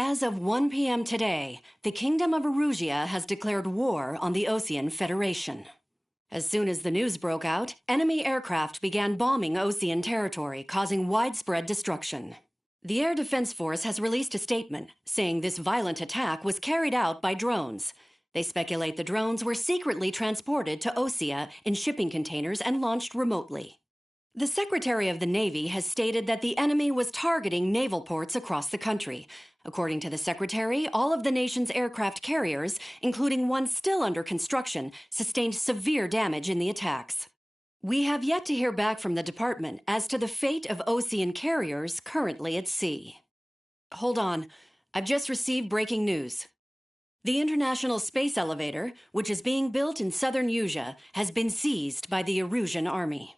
As of 1 p.m. today, the Kingdom of Erusia has declared war on the Osean Federation. As soon as the news broke out, enemy aircraft began bombing Osean territory, causing widespread destruction. The Air Defense Force has released a statement saying this violent attack was carried out by drones. They speculate the drones were secretly transported to Osea in shipping containers and launched remotely. The Secretary of the Navy has stated that the enemy was targeting naval ports across the country. According to the Secretary, all of the nation's aircraft carriers, including one still under construction, sustained severe damage in the attacks. We have yet to hear back from the department as to the fate of Osean carriers currently at sea. Hold on, I've just received breaking news. The International Space Elevator, which is being built in southern Usea, has been seized by the Erusian army.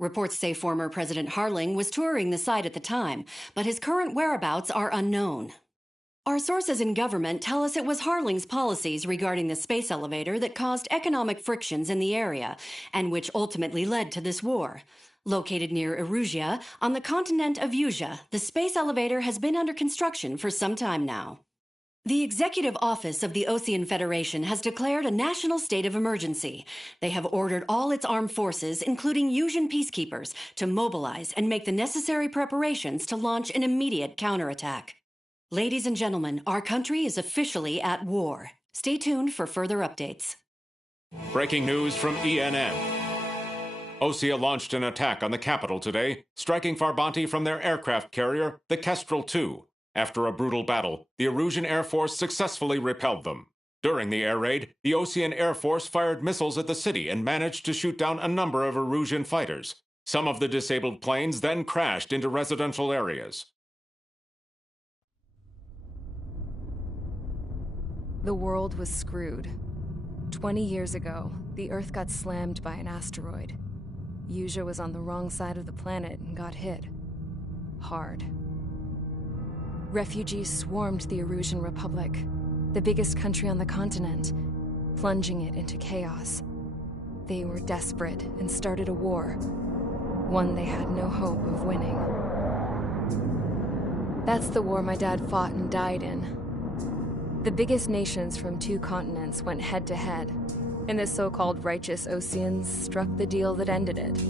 Reports say former President Harling was touring the site at the time, but his current whereabouts are unknown. Our sources in government tell us it was Harling's policies regarding the space elevator that caused economic frictions in the area, and which ultimately led to this war. Located near Erusia, on the continent of Usea, the space elevator has been under construction for some time now. The Executive Office of the Osean Federation has declared a national state of emergency. They have ordered all its armed forces, including Usian peacekeepers, to mobilize and make the necessary preparations to launch an immediate counterattack. Ladies and gentlemen, our country is officially at war. Stay tuned for further updates. Breaking news from ENN. Osea launched an attack on the capital today, striking Farbanti from their aircraft carrier, the Kestrel II. After a brutal battle, the Erusian Air Force successfully repelled them. During the air raid, the Osean Air Force fired missiles at the city and managed to shoot down a number of Erusian fighters. Some of the disabled planes then crashed into residential areas. The world was screwed. 20 years ago, the Earth got slammed by an asteroid. Usea was on the wrong side of the planet and got hit. Hard. Refugees swarmed the Erusian Republic, the biggest country on the continent, plunging it into chaos. They were desperate and started a war, one they had no hope of winning. That's the war my dad fought and died in. The biggest nations from 2 continents went head-to-head, and the so-called righteous Oseans struck the deal that ended it.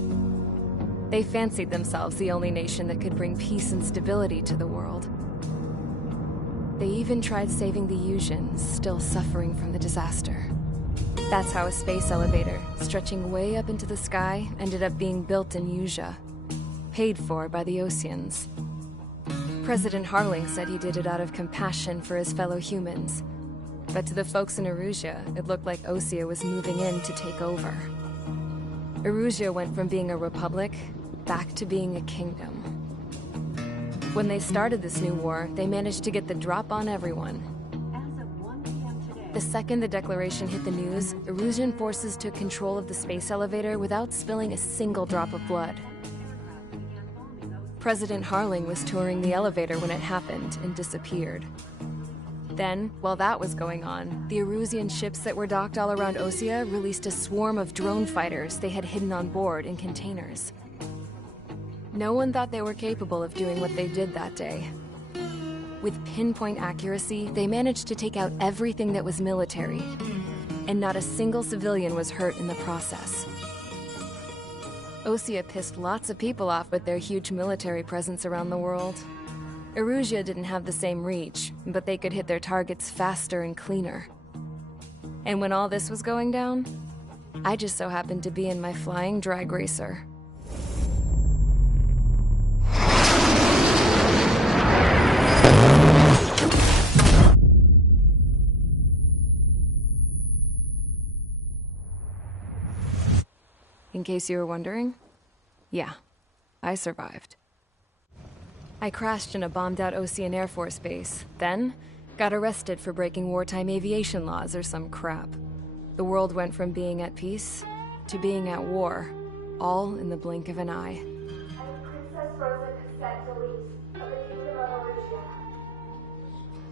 They fancied themselves the only nation that could bring peace and stability to the world. They even tried saving the Usians, still suffering from the disaster. That's how a space elevator, stretching way up into the sky, ended up being built in Usea, paid for by the Oseans. President Harling said he did it out of compassion for his fellow humans. But to the folks in Erusia, it looked like Osea was moving in to take over. Erusia went from being a republic back to being a kingdom. When they started this new war, they managed to get the drop on everyone. As of 1 p.m. today, The second the declaration hit the news, Erusian forces took control of the space elevator without spilling a single drop of blood. President Harling was touring the elevator when it happened and disappeared. Then, while that was going on, the Erusian ships that were docked all around Osea released a swarm of drone fighters they had hidden on board in containers. No one thought they were capable of doing what they did that day. With pinpoint accuracy, they managed to take out everything that was military, and not a single civilian was hurt in the process. Osea pissed lots of people off with their huge military presence around the world. Erusia didn't have the same reach, but they could hit their targets faster and cleaner. And when all this was going down, I just so happened to be in my flying drag racer. In case you were wondering, yeah, I survived. I crashed in a bombed-out Osean Air Force base, then got arrested for breaking wartime aviation laws or some crap. The world went from being at peace to being at war, all in the blink of an eye. I am Princess Rosa Cassette Delise of the Kingdom of Erusia.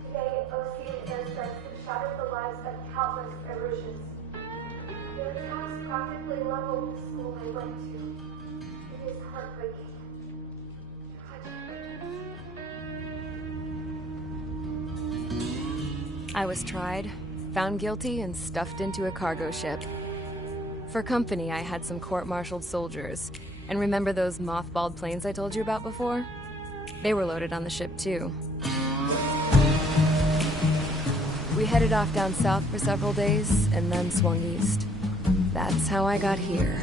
Today, Osean airstrikes have shattered the lives of countless Erusians. Their attacks practically leveled the school I went to. It is heartbreaking. Tragic. I was tried, found guilty, and stuffed into a cargo ship. For company, I had some court-martialed soldiers. And remember those mothballed planes I told you about before? They were loaded on the ship, too. We headed off down south for several days, and then swung east. That's how I got here.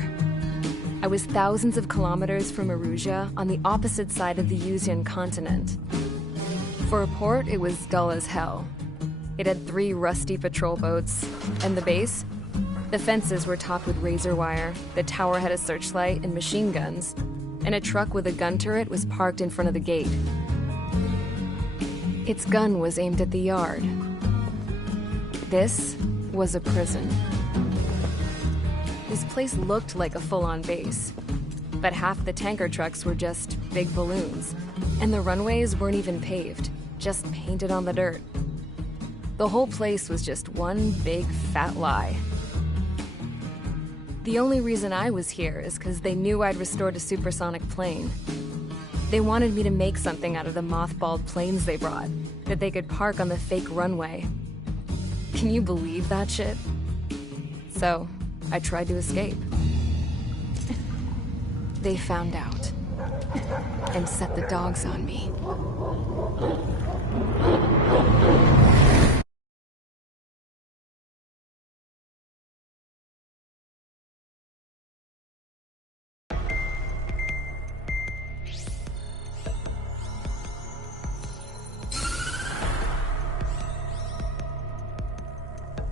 I was thousands of kilometers from Erusia, on the opposite side of the Yuzian continent. For a port, it was dull as hell. It had 3 rusty patrol boats, and the base? The fences were topped with razor wire, the tower had a searchlight and machine guns, and a truck with a gun turret was parked in front of the gate. Its gun was aimed at the yard. This was a prison. This place looked like a full-on base, but half the tanker trucks were just big balloons, and the runways weren't even paved, just painted on the dirt. The whole place was just one big fat lie. The only reason I was here is because they knew I'd restored a supersonic plane. They wanted me to make something out of the mothballed planes they brought, that they could park on the fake runway. Can you believe that shit? So, I tried to escape. They found out, and set the dogs on me.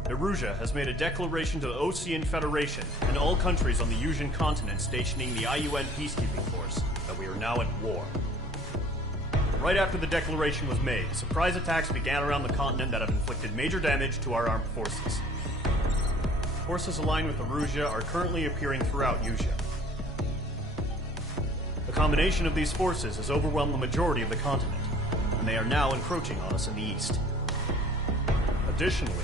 Erusia has made a declaration to the Osean Federation and all countries on the Yuzian continent stationing the IUN peacekeeping force that we are now at war. Right after the declaration was made, surprise attacks began around the continent that have inflicted major damage to our armed forces. Forces aligned with Erusia are currently appearing throughout Yusia. The combination of these forces has overwhelmed the majority of the continent, and they are now encroaching on us in the east. Additionally,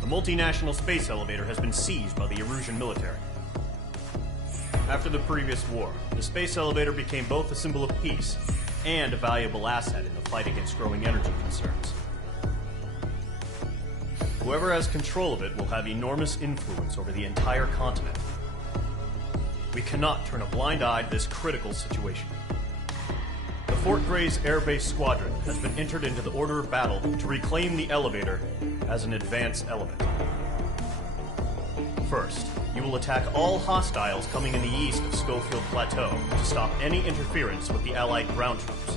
the multinational space elevator has been seized by the Erusian military. After the previous war, the space elevator became both a symbol of peace and a valuable asset in the fight against growing energy concerns. Whoever has control of it will have enormous influence over the entire continent. We cannot turn a blind eye to this critical situation. The Fort Gray's Air Base Squadron has been entered into the order of battle to reclaim the elevator as an advanced element. First, you will attack all hostiles coming in the east of Schofield Plateau to stop any interference with the Allied ground troops.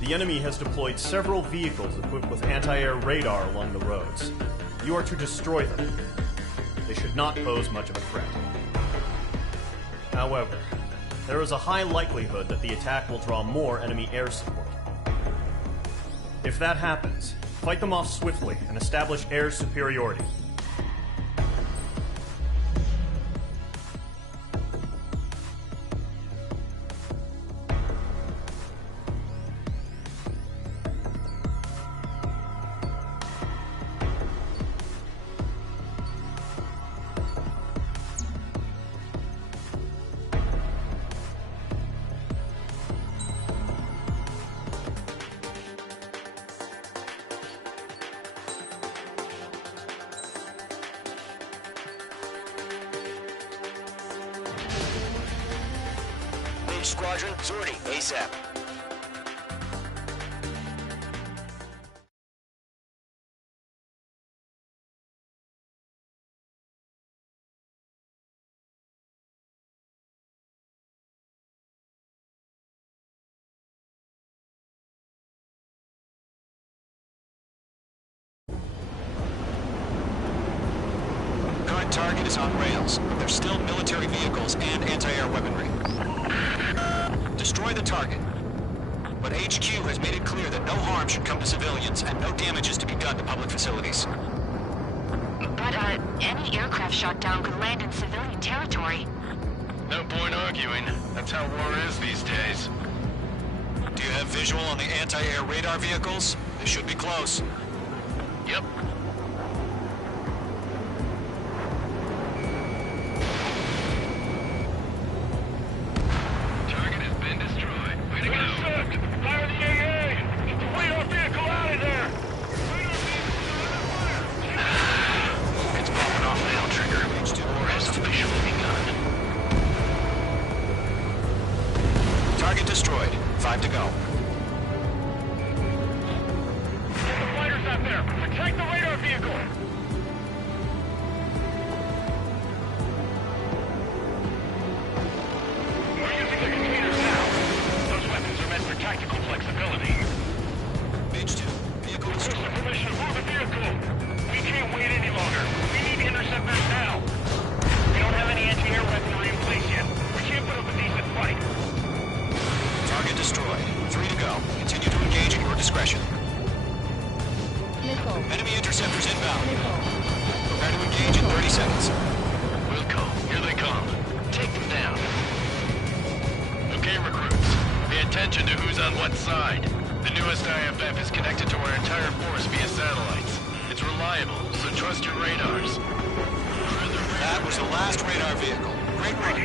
The enemy has deployed several vehicles equipped with anti-air radar along the roads. You are to destroy them. They should not pose much of a threat. However, there is a high likelihood that the attack will draw more enemy air support. If that happens, fight them off swiftly and establish air superiority. Squadron, Zordy, ASAP. Current target is on rails, but there's still military vehicles and anti-air weaponry. Destroy the target. But HQ has made it clear that no harm should come to civilians and no damage is to be done to public facilities. But, any aircraft shot down could land in civilian territory. No point arguing. That's how war is these days. Do you have visual on the anti-air radar vehicles? They should be close. Yep. Fire the AA! Get our vehicle out of there! We don't need there! Protect the radar vehicle! We're using the containers now. Those weapons are meant for tactical flexibility. Page 2. Vehicle There's destroyed. some permission to move the vehicle! We can't wait any longer. We need interceptors now! We don't have any anti-air weaponry in place yet. We can't put up a decent fight. Target destroyed. 3 to go. Continue to engage at your discretion. Missile. Enemy interceptors inbound. Missile. Prepare to engage in 30 seconds. Wilco, here they come. Take them down. Okay, recruits. Pay attention to who's on what side. The newest IFF is connected to our entire force via satellites. It's reliable, so trust your radars. That was the last radar vehicle. Great work.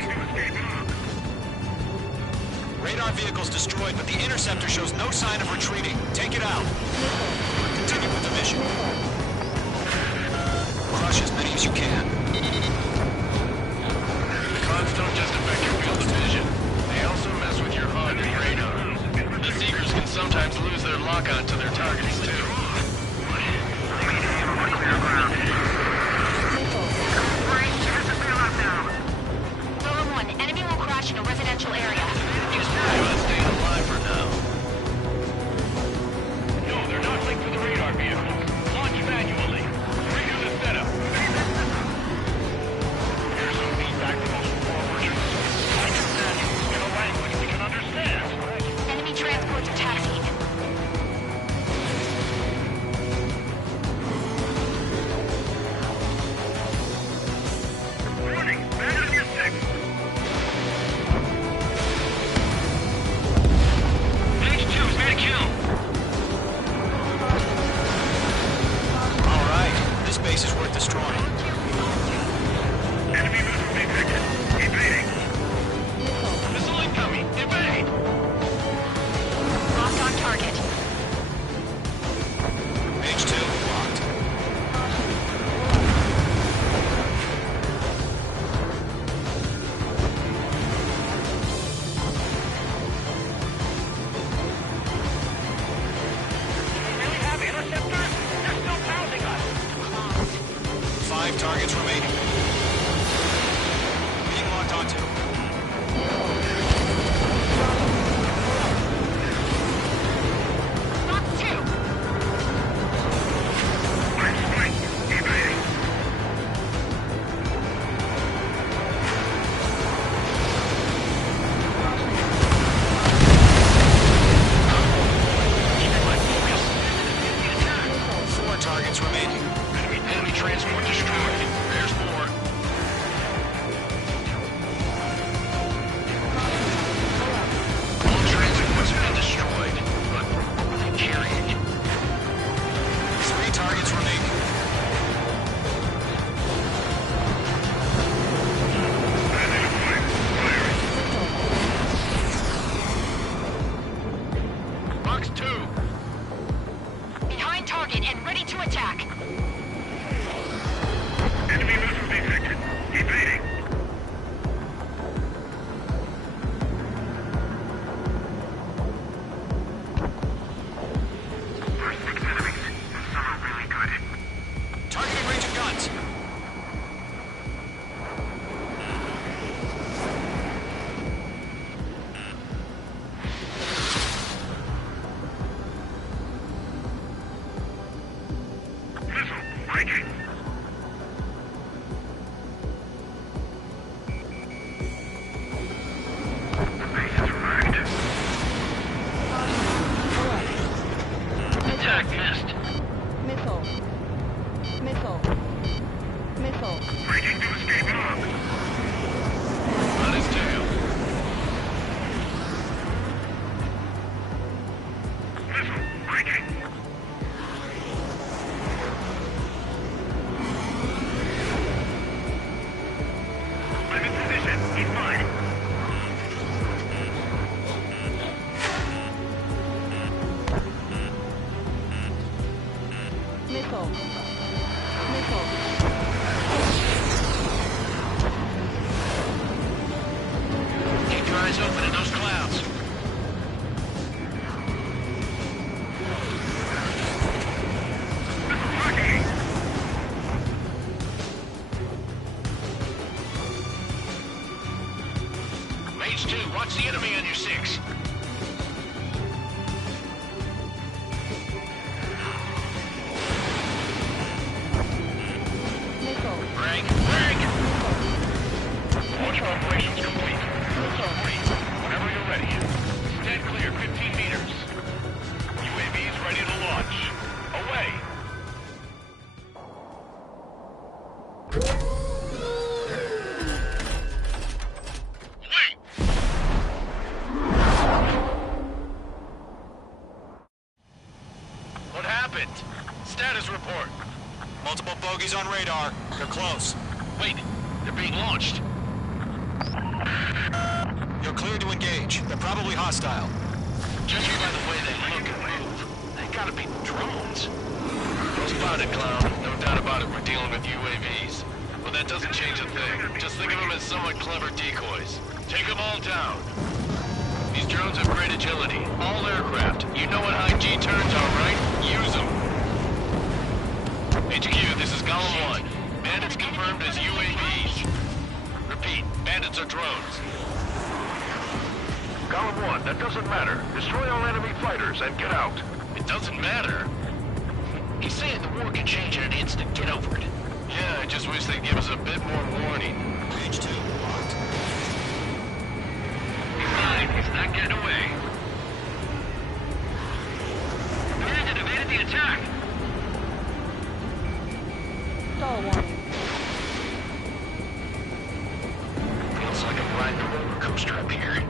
Radar vehicle's destroyed, but the interceptor shows no sign of retreating. Take it out. Continue with the mission. Crush as many as you can. The cons don't just affect your field of vision. They also mess with your HUD and radar. The Seekers can sometimes lose their lock-on to their targets, too. Rowan 1, enemy will crash in a residential area. Just staying alive for now. No, they're not linked to the radar vehicles. Launch manually. Redo the setup. Here's some feedback from those forwarders. Type in manuals in a language we can understand. Enemy transports are taxiing. Warning, back on your six. Page 2's made a kill. All right. This base is worth destroying. Enemy missile detected. Evading. Missile incoming. Evade. Locked on target. Page 2 locked. Really have interceptors? They're still pounding us. 5 targets remaining. Being locked onto. Locked 2. Evading. Keeping my focus. 4 targets remaining. Enemy transport destroyed. There's more. All transports have been destroyed, but what were they carrying? 3 targets remaining. Box 2. Behind target and ready to attack. Enemy missile detected. Evading. There's 6 enemies. Some are really good. Targeting range of guns. Missile breaking. The base is wrecked. Attack missed. Missile. Missile. Missile. Breaking to escape it up. On his tail. Missile breaking. I'm in position. He's mine. Missile. Missile. Keep your eyes open in those clouds. happened? Status report. Multiple bogeys on radar. They're close. Wait, they're being launched. You're clear to engage. They're probably hostile. Judging by the way they look and move, they gotta be drones. Well spotted, clown. No doubt about it, we're dealing with UAVs. But that doesn't change a thing. Just think of them as somewhat clever decoys. Take them all down. These drones have great agility. All aircraft. You know what high G turns are, right? Use them. HQ, this is Golem 1. Bandits confirmed as UAVs. Repeat, bandits are drones. Golem 1, that doesn't matter. Destroy all enemy fighters and get out. It doesn't matter. He's saying the war can change in an instant. Get over it. Yeah, I just wish they'd give us a bit more warning. Page 2, locked. He's fine. He's not getting away. Bandit evaded the attack. Stall warning. Feels like I'm riding a roller coaster up here.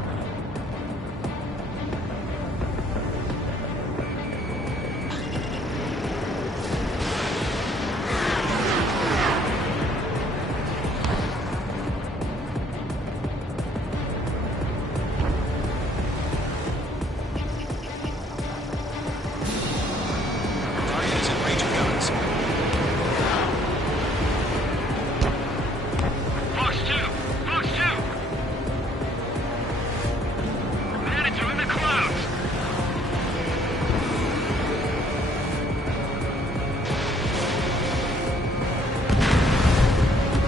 Target is in range of guns. Fox 2! Fox 2! Bandits are in the clouds!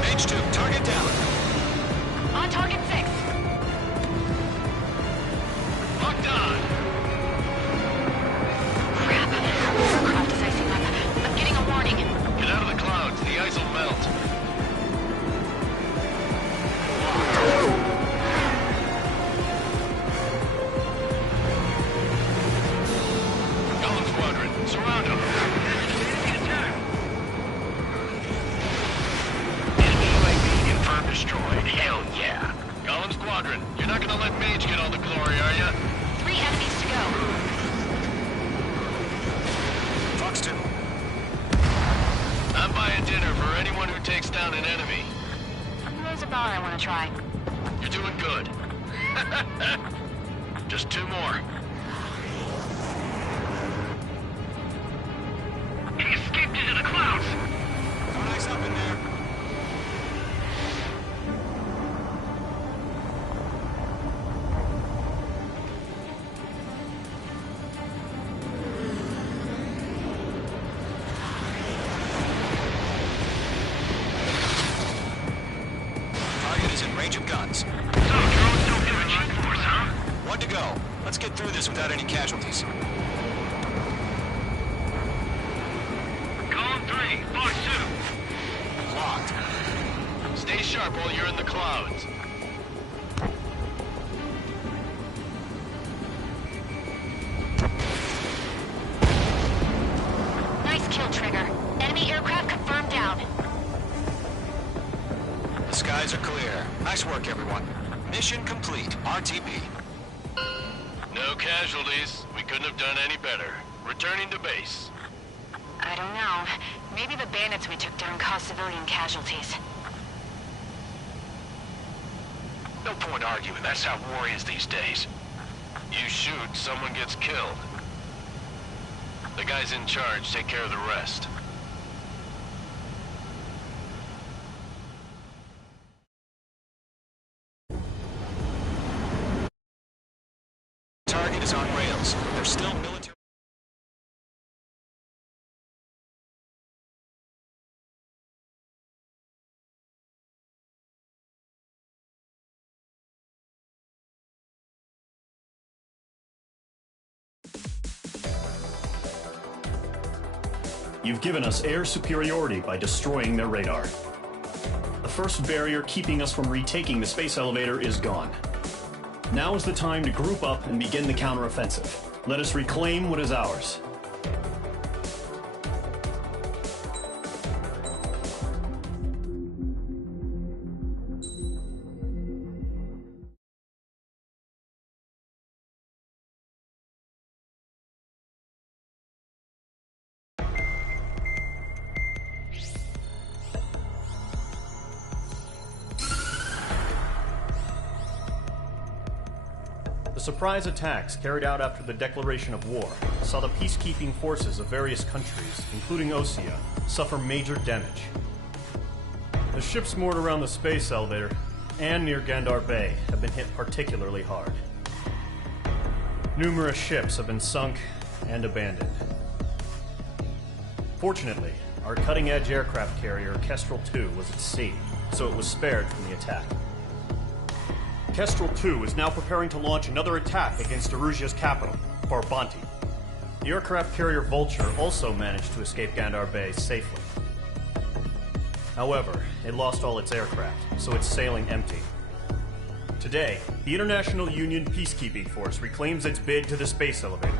Page 2, target down. On target 6. Locked on! Crap. Aircraft is icing up. I'm getting a warning. Get out of the clouds. The ice will melt. Golem Squadron, surround them. Enemy UAV confirmed destroyed. Hell yeah. Golem Squadron, you're not gonna let Mage get all the glory, are ya? 3 enemies to go. Fox 2. I'm buying dinner for anyone who takes down an enemy. There's a bar I want to try. You're doing good. Just 2 more. He escaped into the clouds! Got eyes up in there. Target is in range of guns. So, drones don't give a cheap force, huh? 1 to go. Let's get through this without any casualties. Column 3, Fox 2. Locked. Stay sharp while you're in the clouds. Nice kill, Trigger. Enemy aircraft confirmed down. The skies are clear. Nice work, everyone. Mission complete. RTB. No casualties. We couldn't have done any better. Returning to base. I don't know. Maybe the bandits we took down caused civilian casualties. No point arguing. That's how war is these days. You shoot, someone gets killed. The guys in charge take care of the rest. Target is on rails. There's still military... You've given us air superiority by destroying their radar. The first barrier keeping us from retaking the space elevator is gone. Now is the time to group up and begin the counteroffensive. Let us reclaim what is ours. surprise attacks carried out after the declaration of war saw the peacekeeping forces of various countries, including Osea, suffer major damage. The ships moored around the space elevator and near Gandar Bay have been hit particularly hard. Numerous ships have been sunk and abandoned. Fortunately, our cutting-edge aircraft carrier Kestrel II was at sea, so it was spared from the attack. Kestrel II is now preparing to launch another attack against Erusia's capital, Farbanti. The aircraft carrier Vulture also managed to escape Gandar Bay safely. However, it lost all its aircraft, so it's sailing empty. Today, the International Union Peacekeeping Force reclaims its bid to the space elevator.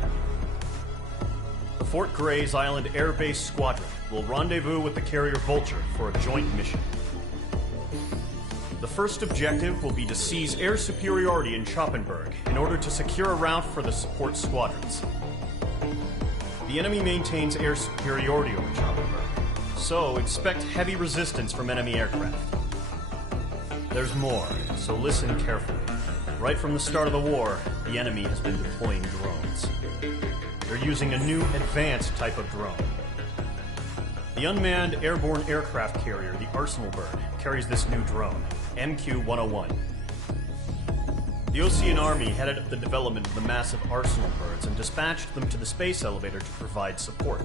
The Fort Gray's Island Air Base Squadron will rendezvous with the carrier Vulture for a joint mission. The first objective will be to seize air superiority in Schoppenberg in order to secure a route for the support squadrons. The enemy maintains air superiority over Schoppenberg, so expect heavy resistance from enemy aircraft. There's more, so listen carefully. Right from the start of the war, the enemy has been deploying drones. They're using a new advanced type of drone. The unmanned airborne aircraft carrier, the Arsenal Bird, carries this new drone, MQ-101. The Osean Army headed up the development of the massive Arsenal Birds and dispatched them to the space elevator to provide support.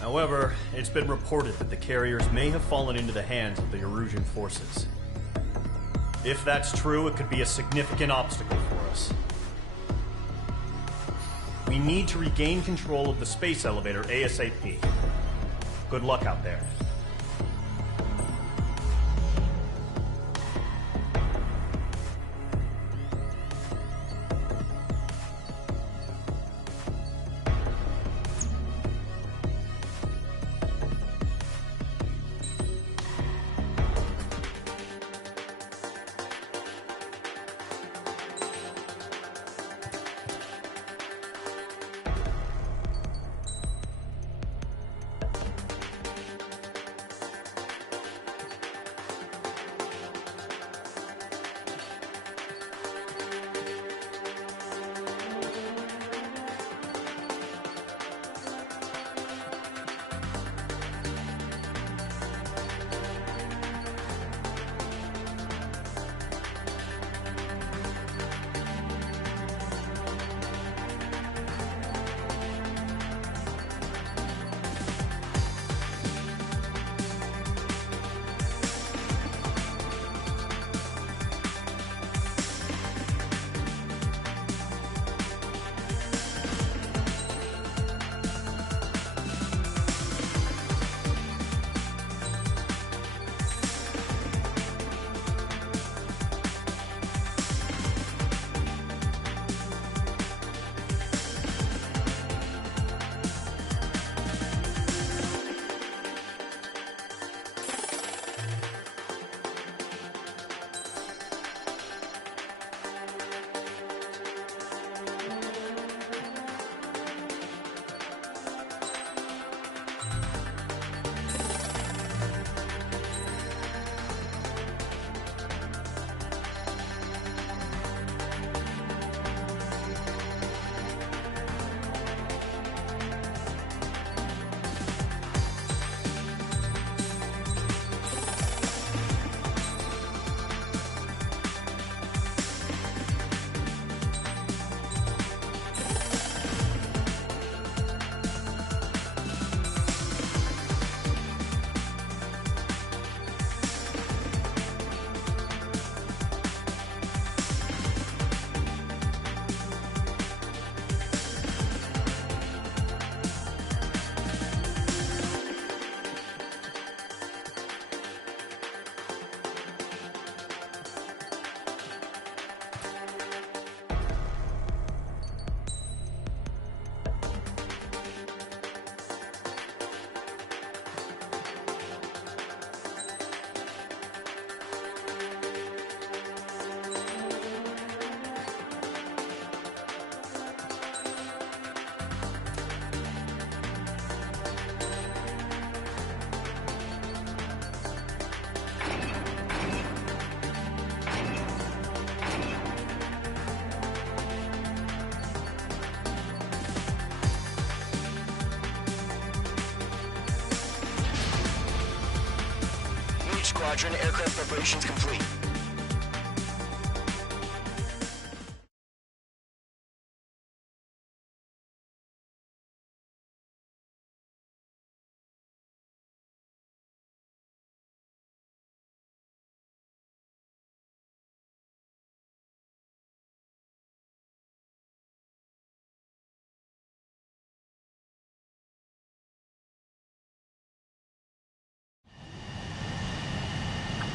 However, it's been reported that the carriers may have fallen into the hands of the Erusian forces. If that's true, it could be a significant obstacle for us. We need to regain control of the space elevator ASAP. Good luck out there. Squadron, aircraft preparations complete.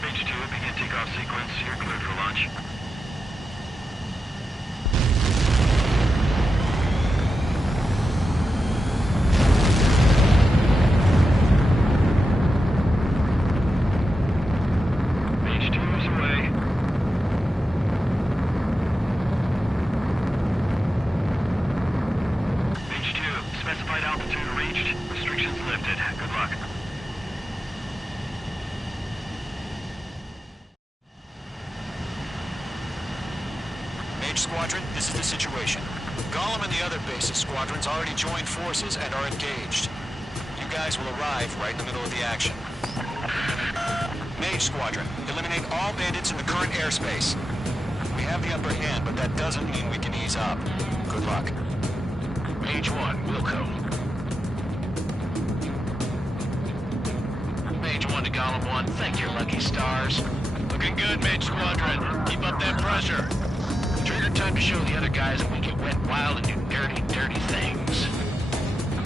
H2, begin takeoff sequence. You're cleared for launch. H2 is away. H2, specified altitude reached. Restrictions lifted. Good luck. Mage Squadron, this is the situation. Gollum and the other bases squadrons already joined forces and are engaged. You guys will arrive right in the middle of the action. Mage Squadron, eliminate all bandits in the current airspace. We have the upper hand, but that doesn't mean we can ease up. Good luck. Mage 1, Wilco. Mage 1 to Gollum 1, thank your lucky stars. Looking good, Mage Squadron. Keep up that pressure. Trigger time to show the other guys that we can wet wild and do dirty, dirty things.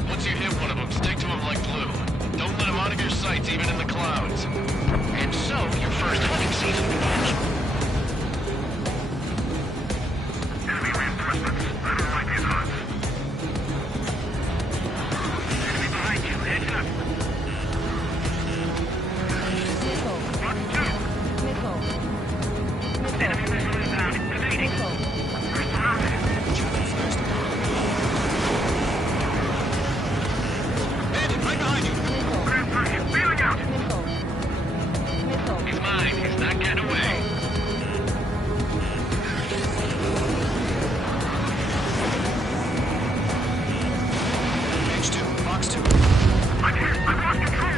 Once you hit one of them, stick to them like glue. Don't let them out of your sights, even in the clouds. And so, your first hunting season begins. Enemy reinforcements. I don't like these odds. Enemy behind you. Heads up. Missile. One, two. Missile. Enemy missile inbound. Evading. First round. Bandit, right behind you! Grand Pershing, wheeling out. Missile. He's mine. He's not getting away. Mage 2, Fox 2. I'm here. I've lost control.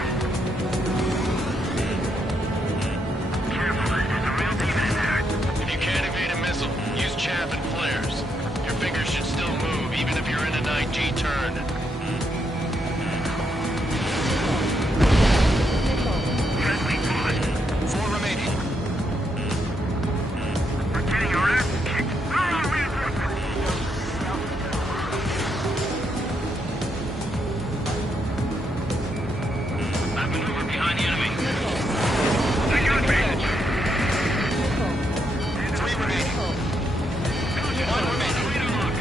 Careful. There's a real demon in there. If you can't evade a missile, use chaff and flares. Your fingers should still move, even if you're in an IG turn. Friendly bullet. 4 remaining. We're getting our ass kicked. Ah, reinforcements. I maneuver behind the enemy. Take your advantage. 3 remaining. 1 remaining. Leader lock.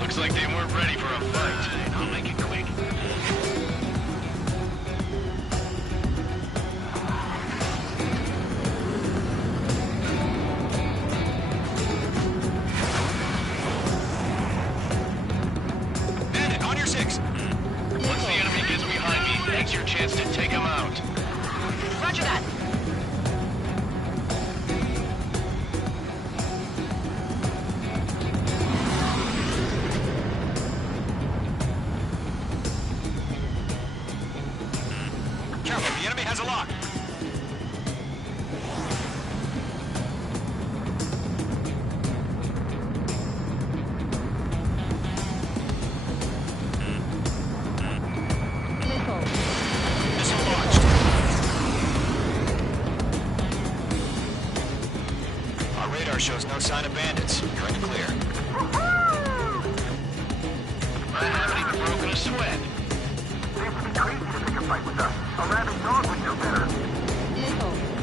Looks like they weren't ready for a fight. I'll make it quick. Bandit, on your 6. Once the enemy gets behind me, that's your chance to take him out. Roger that. Careful, the enemy has a lock. Missile launched. Our radar shows no sign of bandits. You're in the clear. I haven't even broken a sweat.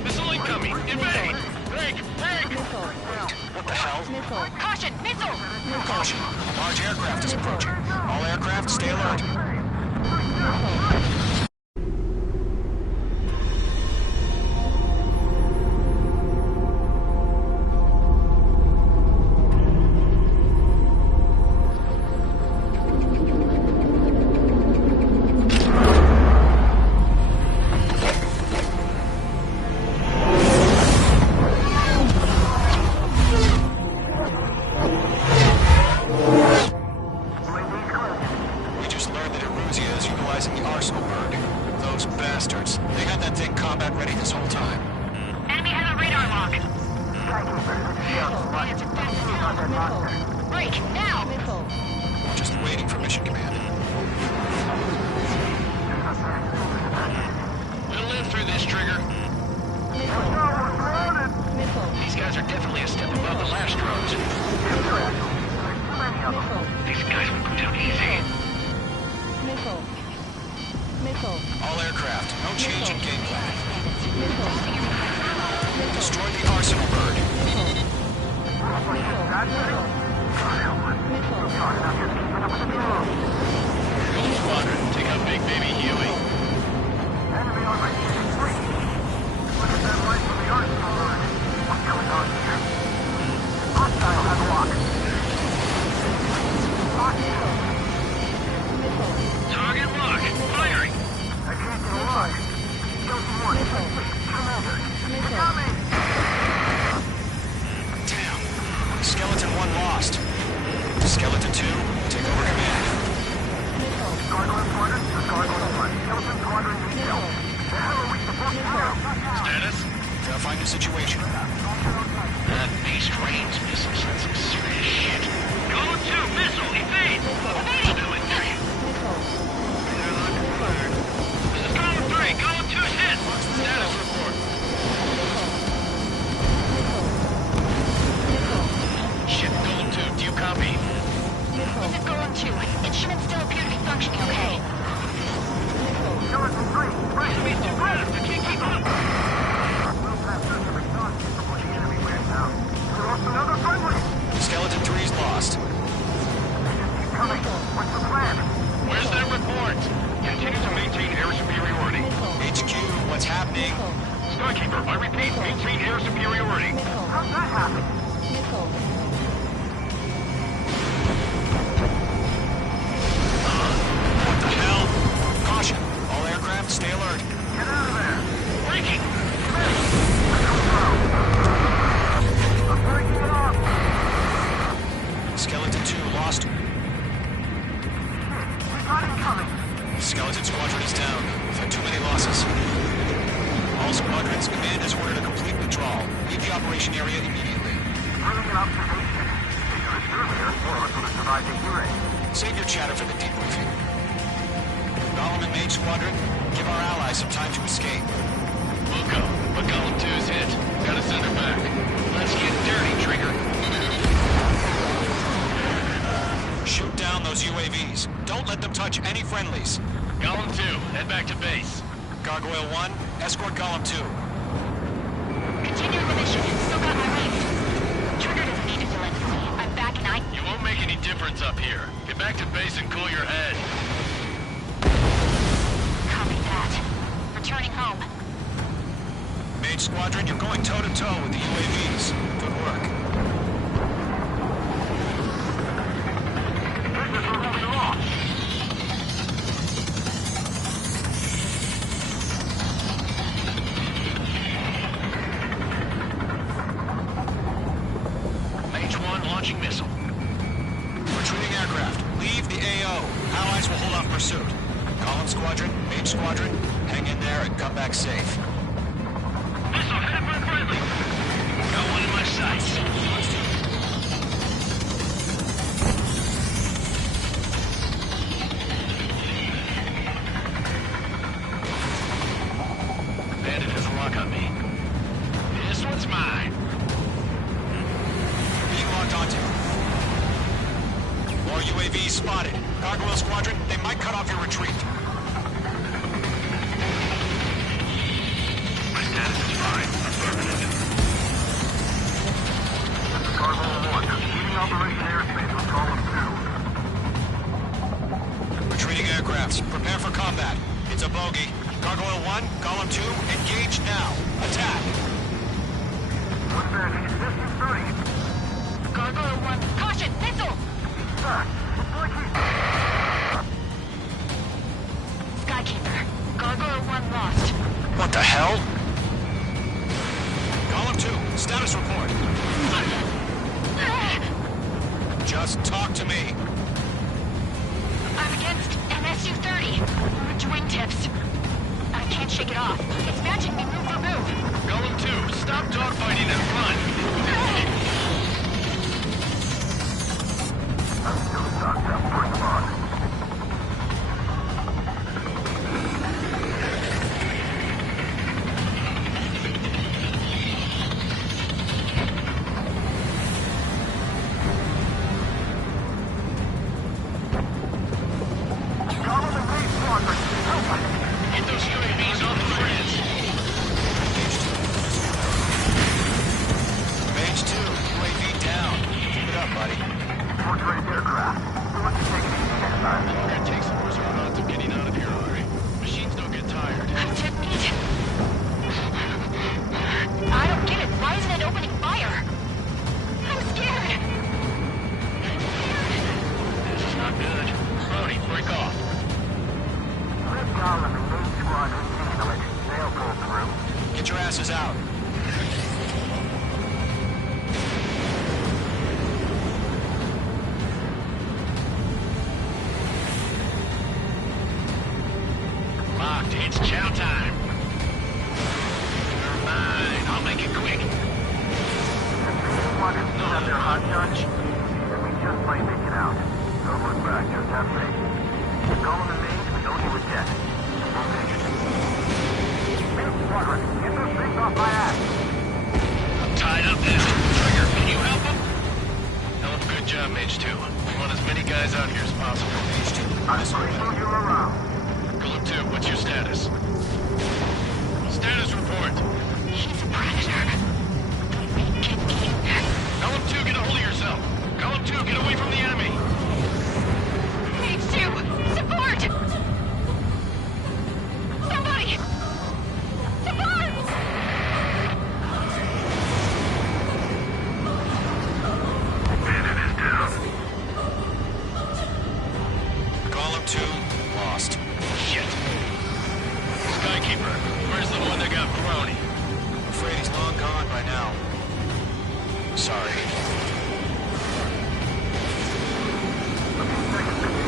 Missile incoming! Invade! Break! Break! What the hell? Caution! Missile! Caution. A large aircraft is approaching. All aircraft, stay alert. neutralizing the Arsenal bird. Those bastards. They had that thing combat ready this whole time. Enemy has a radar lock. It's a fast missile. Break, now! Missile. Just waiting for mission command. We'll live through this, Trigger. Missile. Missile. These guys are definitely a step above the last drones. Missile. These guys will go down easy. Missile. Missile. All aircraft, no change in game plan. Missile. Destroy the Arsenal bird. Missile. Gold Squadron, take out Big Baby Huey. Enemy on my team 3. Look at that light from the Arsenal bird. What's going on here? Hostile has a lock. Target lock. Firing. I can't get a lock. Skeleton 1, Commander. Coming! Damn. Skeleton 1 lost. Skeleton 2, take over command. Gargoyle Squadron to Gargoyle 1. Skeleton Squadron needs help. The hell are we supposed to do? Status? Gotta find a situation. That Beast Rains missile sent some serious shit. Golem 2, missile, evade! Still in three. This is Golem 3, Golem 2's hit! Status report. Shit, Golem 2, do you copy? This is Golem 2. Instruments still appear to be functioning okay. Skeleton 3, Enemy's too fast, I can't keep up! we'll pass through some exhaust before the enemy wears out. We lost another friendly! Skeleton 3's lost. Keep coming. What's the plan? Where's that report? Continue to maintain air superiority. HQ, what's happening? Skykeeper, I repeat, maintain air superiority. How's that happen? Missile. What the hell? Caution. All aircraft, stay alert. Get out of there! Breaking! I'm breaking it off! Skeleton 2 lost. We got him coming! Skeleton Squadron is down. We've had too many losses. All squadrons, command has ordered a complete withdrawal. Leave the operation area immediately. Brilliant observation. Figures earlier, more of us would have survived the hearing. Save your chatter for the debriefing. Golem and Mage Squadron, give our allies some time to escape. We'll go, but Golem 2's hit. Gotta send her back. Let's get dirty, Trigger. Shoot down those UAVs. Don't let them touch any friendlies. Golem 2, head back to base. Gargoyle 1, escort Golem 2. Continuing the mission. Still got my range. Trigger doesn't need to fill in for me. I'm back and You won't make any difference up here. Get back to base and cool your head. Copy that. Returning home. Mage Squadron, you're going toe-to-toe with the UAVs. Good work. Business are moving along. Mage 1 launching missile. Retreating aircraft, leave the AO. Allies will hold off pursuit. Golem Squadron, Mage Squadron, hang in there and come back safe. Missile headed for friendly. Got one in my sights. Bandit has a lock on me. This one's mine. Being locked onto. More UAVs spotted. Gargoyle Squadron, they might cut off your retreat. My status is fine. Affirmative. This is Gargoyle 1. Leading Operation Airspace with Golem 2. Retreating aircrafts, prepare for combat. It's a bogey. Gargoyle 1, Golem 2, engage now. Attack. What's that? Distance 30. Gargoyle 1. Caution! Missile! It's like he's... Skykeeper. Gargoyle 1 lost. What the hell? Golem 2, status report. Just talk to me. I'm against NS Su-30. With wingtips. I can't shake it off. It's matching me move for move. Golem 2, stop dogfighting and run! I'm still stocked up. Bring them on. Get those UAVs off the bridge! Mage 2, UAV down. Keep it up, buddy. Portrait aircraft. Who wants to take it easy next time? We're gonna take some more odds of getting out of here, alright? Machines don't get tired. Tip meat. I don't get it. Why isn't it opening fire? I'm scared. This is not good. Brody, break off. Red Golem and Main Squadron handle it. They'll pull through. Get your asses out. Locked, it's chow time. Never mind, I'll make it quick. Squadron still have their hot touch. Then we just might make it out. Don't look back, just have faith. Golem and Mage, we owe you a debt. We'll take it. Main Squadron, get those things off my ass. I'm tied up now. Trigger, can you help him? Hell of a good job, Mage 2. We want as many guys out here as possible. Mage 2, I'm missile pretty sure ready. you're around. Golem 2, what's your status? Status report. He's a predator. Get me. Golem 2, get a hold of yourself. Golem 2, get away from the enemy. Mage 2, support! Somebody! Support! Bandit is down. Golem 2, lost. Shit. Skykeeper, where's the one that got Brony? I'm afraid he's long gone by now. Sorry.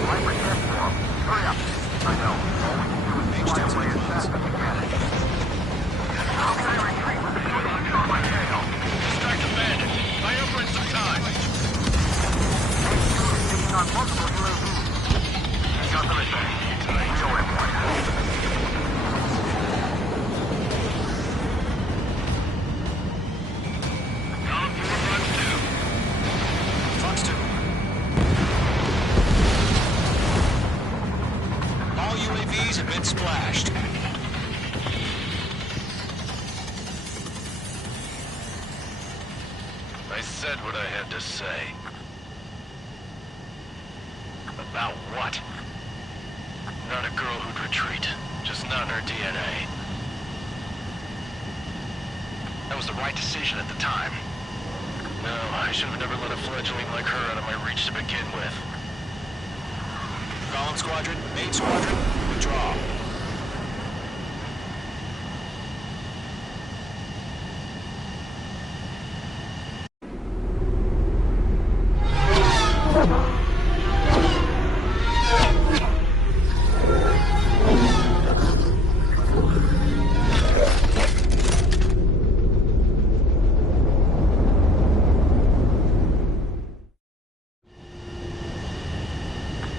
Light my test for him. Hurry up. I know. All we can do is Mage fly 2's away as fast as we can. How can I retreat with the shooting on my tail? Distract the bandit. Buy over in some time. Taking on multiple UAVs. Nothing to say. We owe him one. Golem 2 runs 2. Fox 2. All UAVs have been splashed. I said what I had to say. About what? Not a girl who'd retreat. Just not in her DNA. That was the right decision at the time. No, I should have never let a fledgling like her out of my reach to begin with. Golem Squadron, Mage Squadron, withdraw.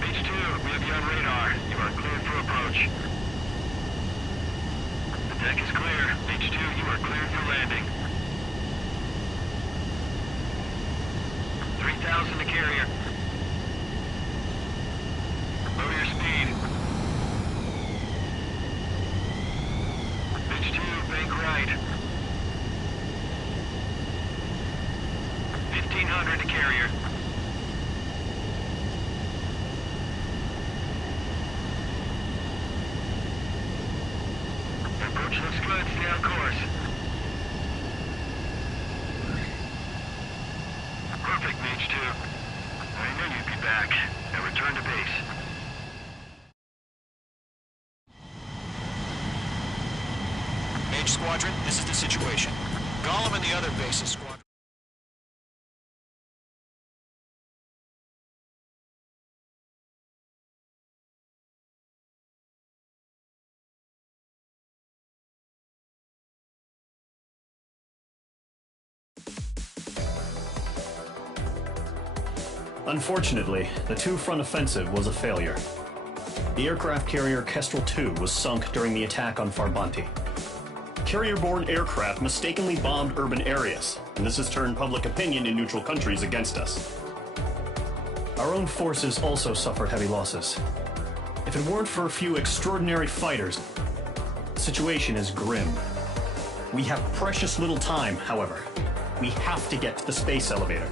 Mage 2, we have you on radar. You are cleared for approach. The deck is clear. Mage 2, you are cleared for landing. 3,000 to carrier. Lower your speed. Mage 2, bank right. 1,500 to carrier. Approach looks good. Stay on course. Perfect, Mage 2. I knew you'd be back. Now return to base. Mage Squadron, this is the situation. Golem and the other bases squadron. Unfortunately, the two-front offensive was a failure. The aircraft carrier Kestrel II was sunk during the attack on Farbanti. Carrier-borne aircraft mistakenly bombed urban areas, and this has turned public opinion in neutral countries against us. Our own forces also suffered heavy losses. If it weren't for a few extraordinary fighters, the situation is grim. We have precious little time, however. We have to get to the space elevator.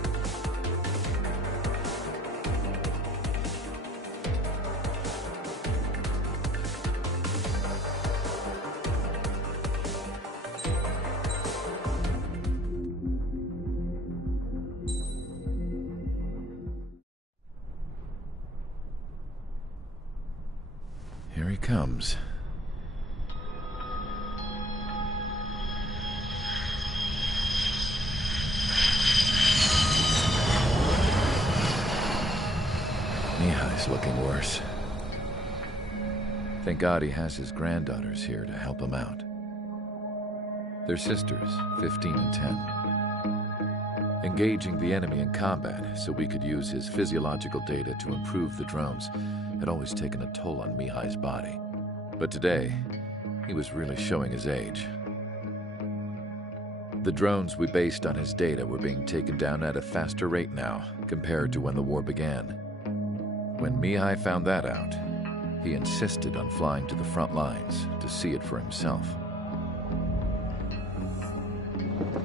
Here he comes. Mihai's looking worse. Thank God he has his granddaughters here to help him out. They're sisters, 15 and 10. Engaging the enemy in combat so we could use his physiological data to improve the drones had always taken a toll on Mihai's body. But today, he was really showing his age. The drones we based on his data were being taken down at a faster rate now compared to when the war began. When Mihai found that out, he insisted on flying to the front lines to see it for himself.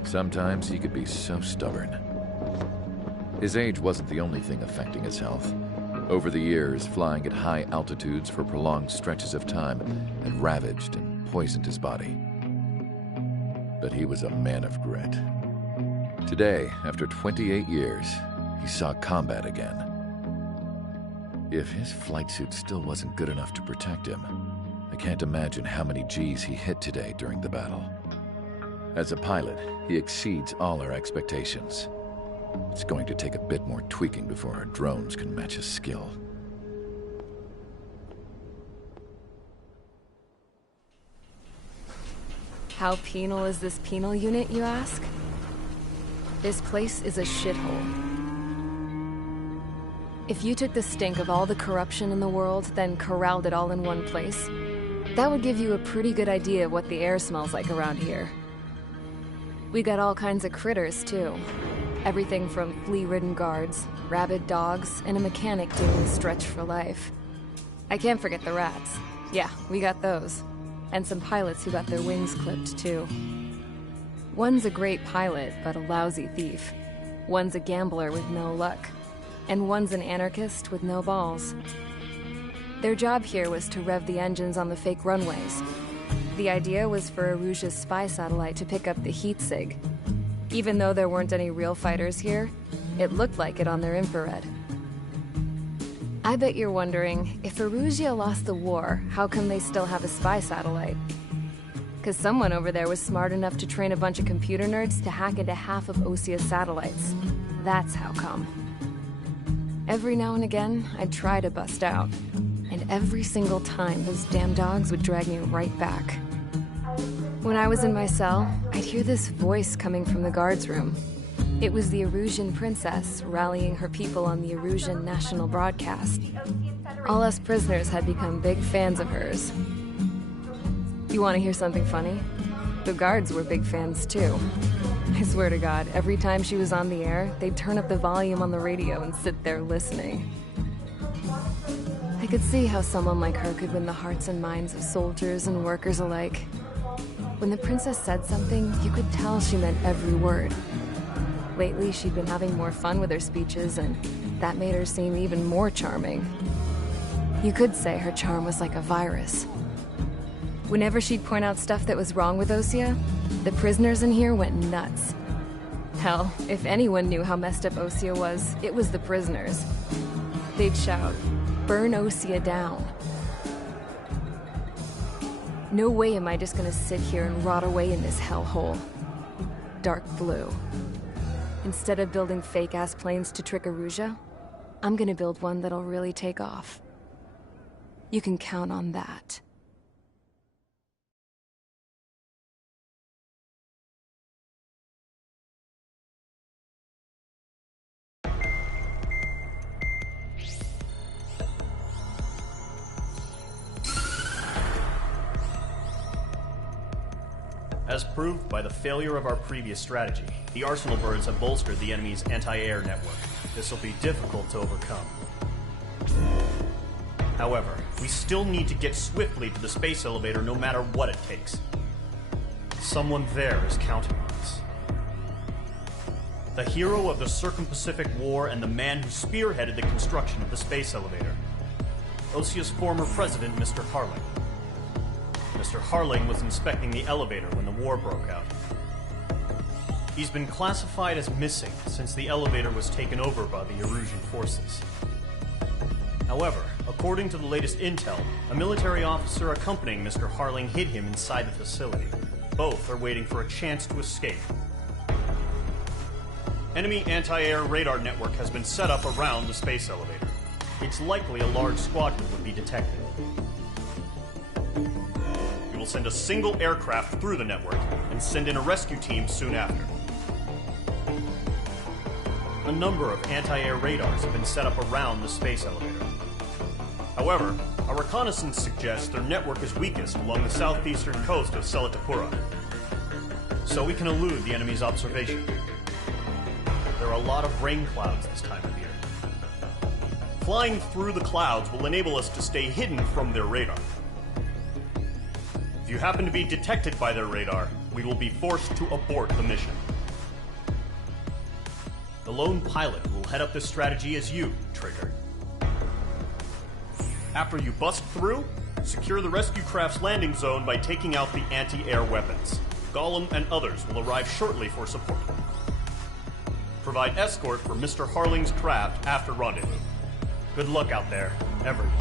Sometimes he could be so stubborn. His age wasn't the only thing affecting his health. Over the years, flying at high altitudes for prolonged stretches of time had ravaged and poisoned his body. But he was a man of grit. Today, after 28 years, he saw combat again. If his flight suit still wasn't good enough to protect him, I can't imagine how many Gs he hit today during the battle. As a pilot, he exceeds all our expectations. It's going to take a bit more tweaking before our drones can match his skill. How penal is this penal unit, you ask? This place is a shithole. If you took the stink of all the corruption in the world, then corralled it all in one place, that would give you a pretty good idea of what the air smells like around here. We got all kinds of critters, too. Everything from flea-ridden guards, rabid dogs, and a mechanic doing stretch for life. I can't forget the rats. Yeah, we got those. And some pilots who got their wings clipped, too. One's a great pilot, but a lousy thief. One's a gambler with no luck. And one's an anarchist with no balls. Their job here was to rev the engines on the fake runways. The idea was for Erusia's spy satellite to pick up the heat sig. Even though there weren't any real fighters here, it looked like it on their infrared. I bet you're wondering, if Erusia lost the war, how come they still have a spy satellite? Because someone over there was smart enough to train a bunch of computer nerds to hack into half of Osia's satellites. That's how come. Every now and again, I'd try to bust out. And every single time, those damn dogs would drag me right back. When I was in my cell, I'd hear this voice coming from the guards room. It was the Erusian princess rallying her people on the Erusian national broadcast. All us prisoners had become big fans of hers. You want to hear something funny? The guards were big fans too. I swear to God, every time she was on the air, they'd turn up the volume on the radio and sit there listening. I could see how someone like her could win the hearts and minds of soldiers and workers alike. When the princess said something, you could tell she meant every word. Lately, she'd been having more fun with her speeches, and that made her seem even more charming. You could say her charm was like a virus. Whenever she'd point out stuff that was wrong with Osia, the prisoners in here went nuts. Hell, if anyone knew how messed up Osia was, it was the prisoners. They'd shout, "Burn Osia down." No way am I just gonna sit here and rot away in this hellhole. Dark blue. Instead of building fake-ass planes to trick Erusia, I'm gonna build one that'll really take off. You can count on that. As proved by the failure of our previous strategy, the Arsenal birds have bolstered the enemy's anti-air network. This will be difficult to overcome. However, we still need to get swiftly to the space elevator no matter what it takes. Someone there is counting on us. The hero of the Circum-Pacific War and the man who spearheaded the construction of the space elevator. Osia's former president, Mr. Harling. Mr. Harling was inspecting the elevator when the war broke out. He's been classified as missing since the elevator was taken over by the Erusian forces. However, according to the latest intel, a military officer accompanying Mr. Harling hid him inside the facility. Both are waiting for a chance to escape. Enemy anti-air radar network has been set up around the space elevator. It's likely a large squadron would be detected. We will send a single aircraft through the network and send in a rescue team soon after. A number of anti-air radars have been set up around the space elevator. However, our reconnaissance suggests their network is weakest along the southeastern coast of Selatapura, so we can elude the enemy's observation. There are a lot of rain clouds this time of year. Flying through the clouds will enable us to stay hidden from their radar. If you happen to be detected by their radar, we will be forced to abort the mission. The lone pilot will head up this strategy as you, Trigger. After you bust through, secure the rescue craft's landing zone by taking out the anti-air weapons. Gollum and others will arrive shortly for support. Provide escort for Mr. Harling's craft after rendezvous. Good luck out there, everyone.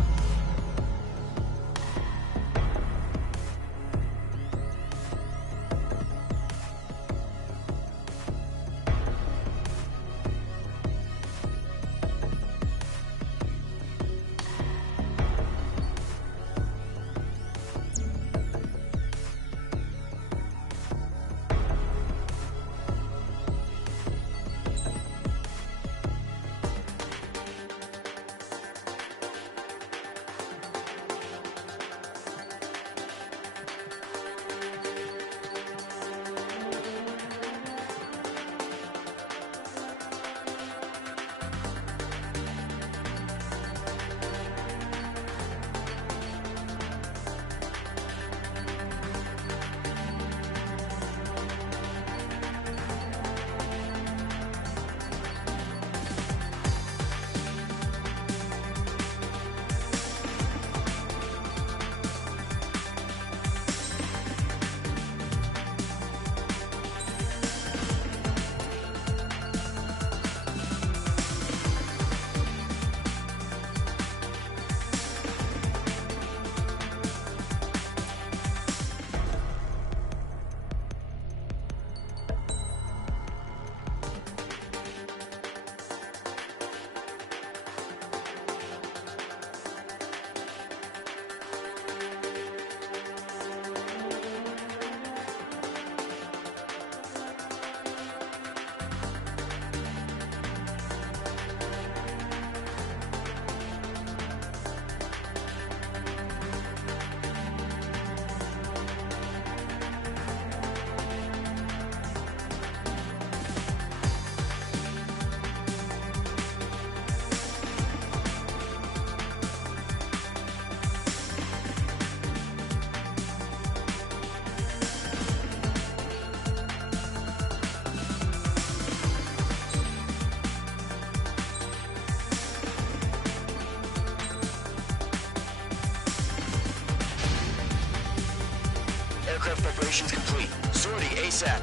Aircraft preparations complete. Sortie ASAP.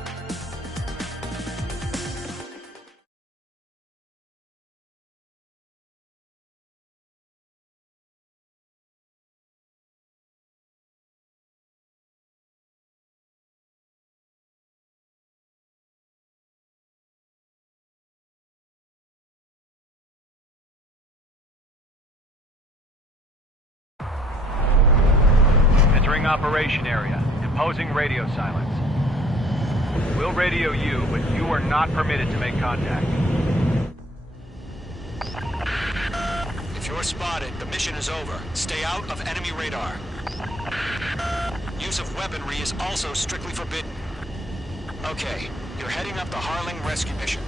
Entering operation area. Imposing radio silence. We'll radio you, but you are not permitted to make contact. If you're spotted, the mission is over. Stay out of enemy radar. Use of weaponry is also strictly forbidden. Okay, you're heading up the Harling rescue mission.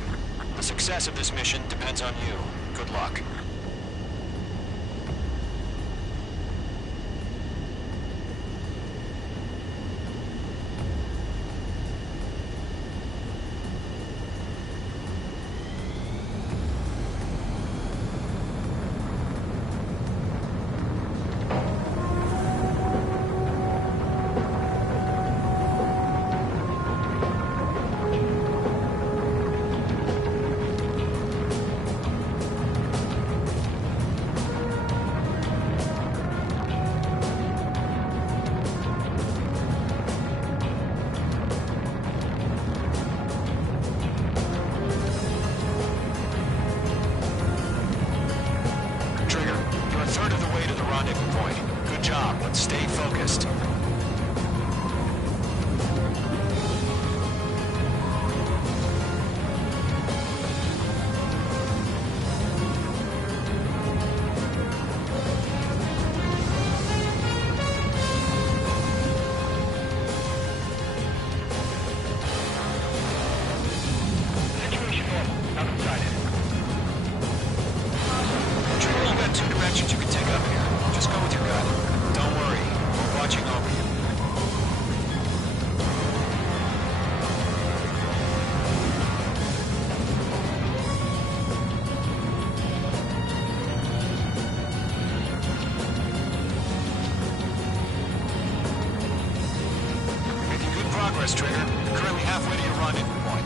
The success of this mission depends on you. Good luck. Trigger. Currently halfway to your rendezvous point.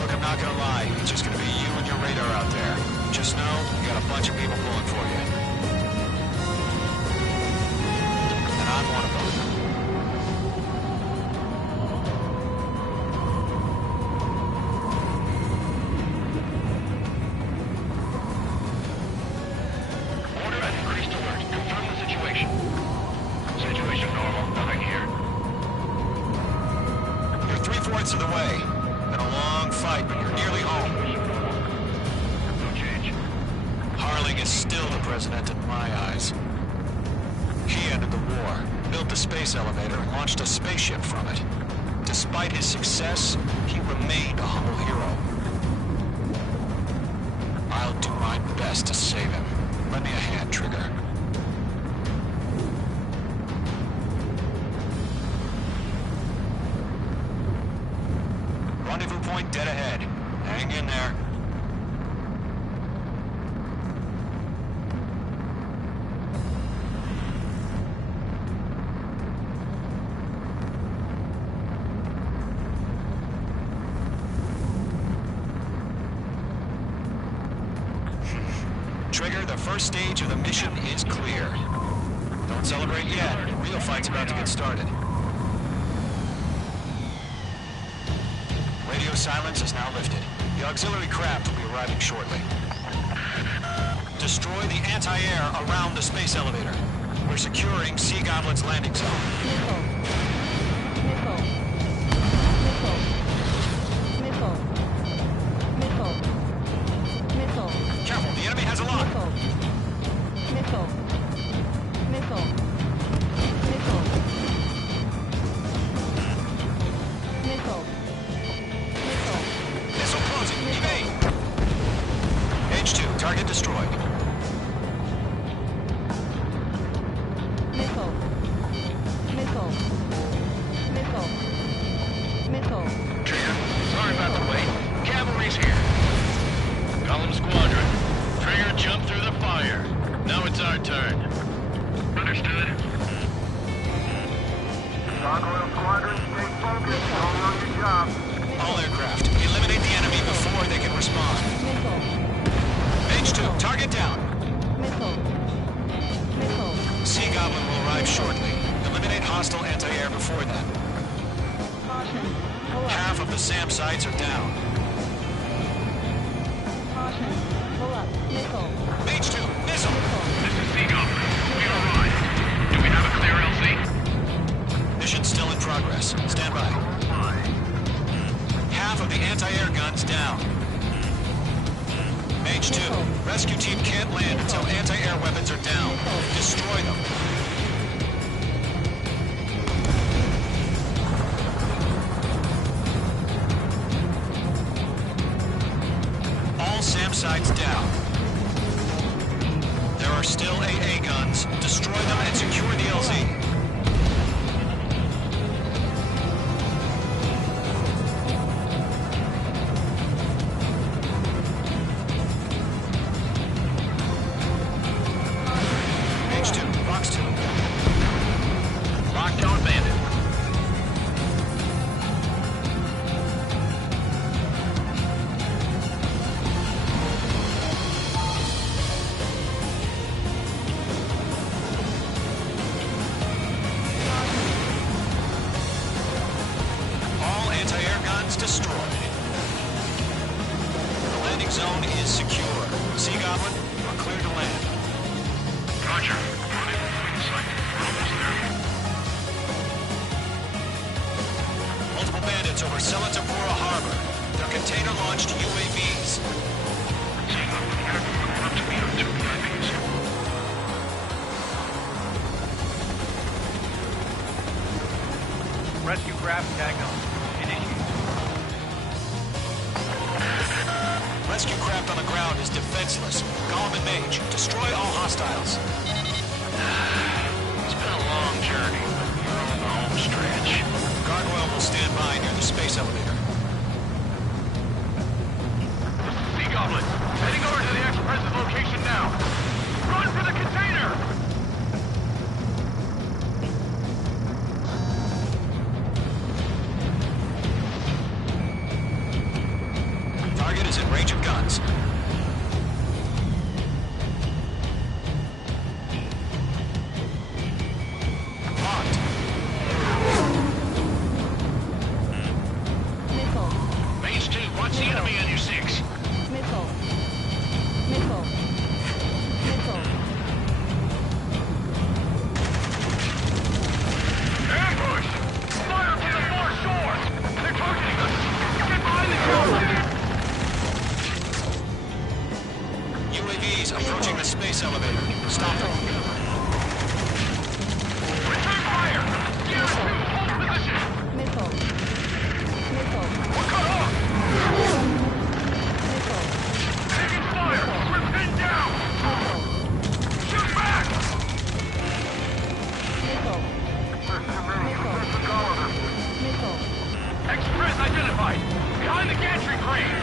Look, I'm not gonna lie. It's just gonna be you and your radar out there. Just know, you got a bunch of people pulling for you. And I'm one of them. Order and increased alert. Confirm the situation. Situation normal. Nothing here. Of the way. Been a long fight, but you're nearly home. No change. Harling is still the president in my eyes. He ended the war, built the space elevator, and launched a spaceship from it. Despite his success, he remained a humble hero. I'll do my best to save him. Lend me a hand, Trigger. Rendezvous point dead ahead. Hang in there. Trigger, the first stage of the mission is clear. Don't celebrate yet. The real fight's about to get started. Radio silence is now lifted. The auxiliary craft will be arriving shortly. Destroy the anti-air around the space elevator. We're securing Sea Goblin's landing zone. Careful, the enemy has a lock. Missile closing. Evade. H2, target destroyed. Trigger, sorry about the wait. Cavalry's here. Column Squadron. Trigger jumped through the fire. Now it's our turn. Understood. Gargoyle Squadron, stay focused. Don't lose your job. All aircraft, eliminate the enemy before they can respond. H2, target down. Sea Goblin will arrive shortly. Eliminate hostile anti-air before then. Half of the SAM sites are down. H2, missile! This is Sea Goblin. We arrived. Do we have a clear LZ? Mission still in progress. Stand by. Half of the anti-air guns down. H2, rescue team can't land until anti-air weapons are down. Destroy them. still AA guns. Destroy them and secure the LZ. Destroyed. The landing zone is secure. Sea Goblin, you are clear to land. Roger. On it. Inside. We're almost there. Multiple bandits over Selatapura Harbor. They're container-launched UAVs. Sea Goblin here. Going up to meet our two UAVs. Rescue craft tag on. Initiate. Rescue craft on the ground is defenseless. Golem and Mage, destroy all hostiles. It's been a long journey. We're on the home stretch. Gargoyle will stand by near the space elevator. Sea Goblin, heading over to the ex-president location now. Run for the container! Target is in range of guns. Locked. Missile. Mage 2, watch the enemy on your 6. Missile. Missile. Missile. Ambush! Fire from the far shore! They're targeting us! Get behind the chopper! UAVs approaching the space elevator. Stop them. Return fire! Gear 2, hold position! Missile. Missile. We're cut off! Missile. Taking fire! We're pinned down! Shoot back! Missile. Missile. Express identified! Behind the gantry crane!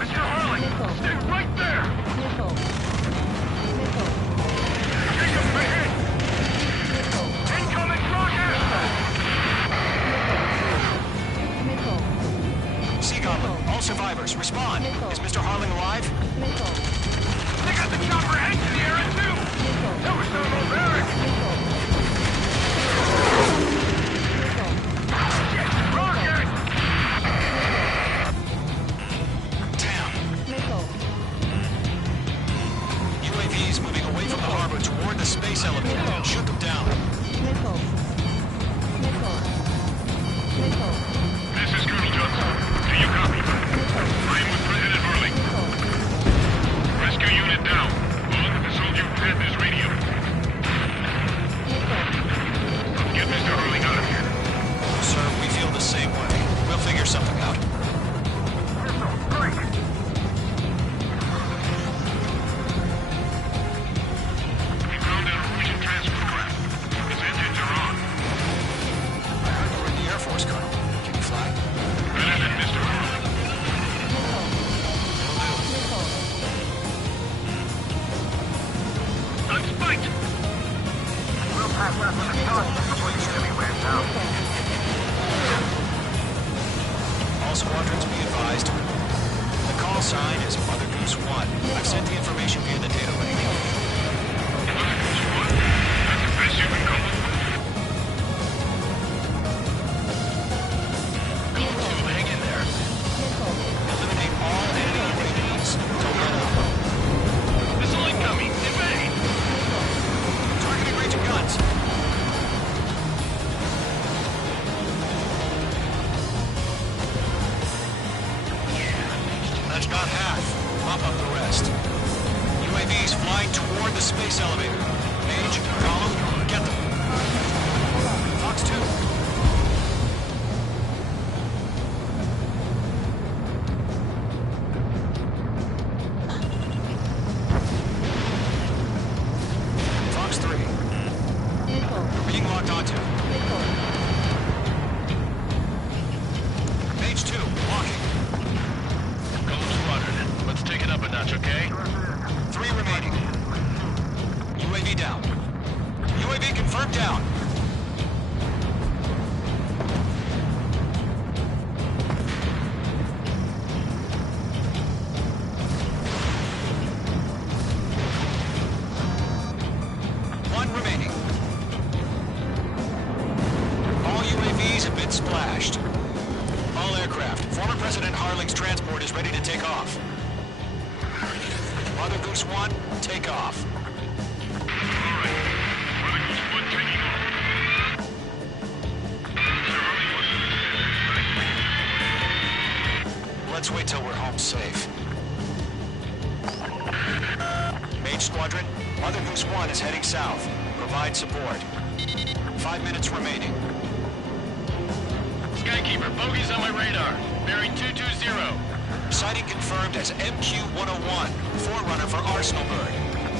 Mr. Harley, stay right there! Missile. Missile. Take him ahead! Missile. Incoming rocket! Missile. Sea Goblin, all survivors, respond. Missile. Is Mr. Harling alive? Missile. They got the chopper and the air too! Missile. That was so barbaric! Missile. Shit! Rocket! Damn. Missile. UAVs moving away from the harbor toward the space elevator. Shoot them down. Missile. Missile. Missile. This is Colonel Johnson. Do you copy? I am with President Harley. Rescue unit down. Long, soldier Panthers radio. Get Mr. Harley out of here. Sir, we feel the same way. We'll figure something out. We found an Norwegian transport craft. Its engines are on. I heard you were in the Air Force, Colonel. Can you fly? Better than Mr. Harley. I'm spiked! We'll pass that with a shot before the enemy wears out. All squadrons be advised. The call sign is Mother Goose 1. I've sent the information via the data link. That's the best you can call it. Gold 2, hang in there. Eliminate all enemy UAVs. Don't let up. Missile incoming. Evade! Targeting range of guns. That's not half. Mop up the rest. UAVs flying toward the space elevator. Mage, Column, get them. Fox 2. Confirmed down. One remaining. All UAVs have been splashed. All aircraft. Former President Harling's transport is ready to take off. Mother Goose 1, take off. Let's wait till we're home safe. Mage Squadron, Mother Goose 1 is heading south. Provide support. 5 minutes remaining. Skykeeper, bogeys on my radar. Bearing 220. Sighting confirmed as MQ-101, forerunner for Arsenal Bird.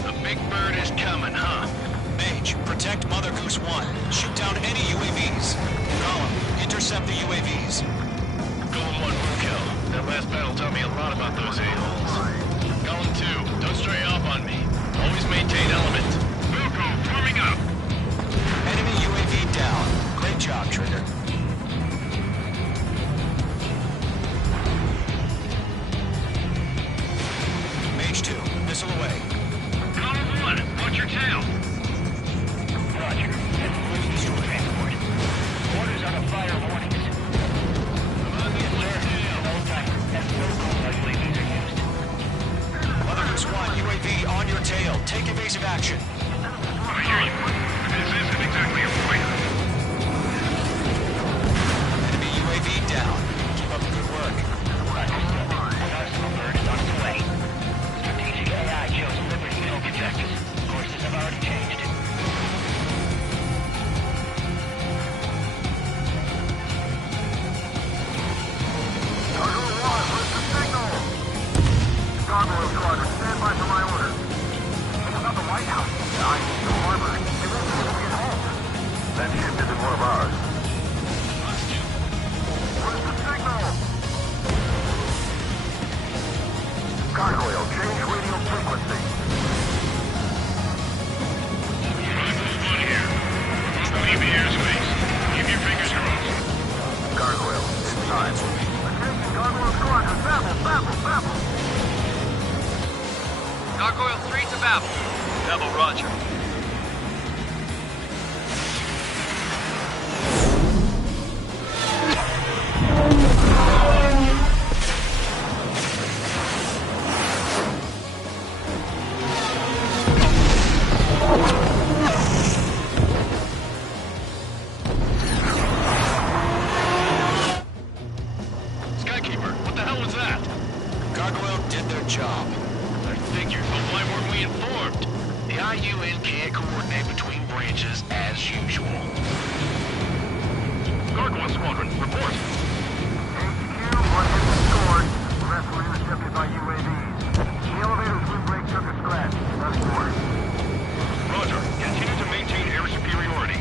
The big bird is coming, huh? Mage, protect Mother Goose 1. Shoot down any UAVs. Gollum, intercept the UAVs. Golem 1 will kill. That last battle taught me a lot about those a-holes. Golem 2, don't stray off on me. Always maintain element. Wilco, forming up. Enemy UAV down. Great job, Trigger. Mage 2, missile away. Golem 1, watch your tail. Roger. Let's destroy transport. Orders on a fire warnings. Mother Goose 1, UAV on your tail. Take evasive action. I hear you. This isn't exactly a fight. Enemy UAV down. Keep up the good work. Arsenal Bird is on its way. Strategic AI shows Liberty no objectives. Courses have already changed. Gargoyle Squadron, stand by for my orders. What about the White House? I need the harbor. They won't be able to get home. That ship isn't one of ours. Where's the signal? Gargoyle, change radio frequency. One here. Leave the airspace. Keep your fingers crossed. Gargoyle, it's time. Attention, Gargoyle Squadron, babble. Gargoyle 3 to Babel. Babel, roger. Skykeeper, what the hell was that? Gargoyle did their job. I figured, but why weren't we informed? The IUN can't coordinate between branches as usual. Gargoyle Squadron, report. HQ, one hit was scored. The rest were intercepted by UAVs. The elevator's windbreak took a scratch. That's orders. Roger, continue to maintain air superiority.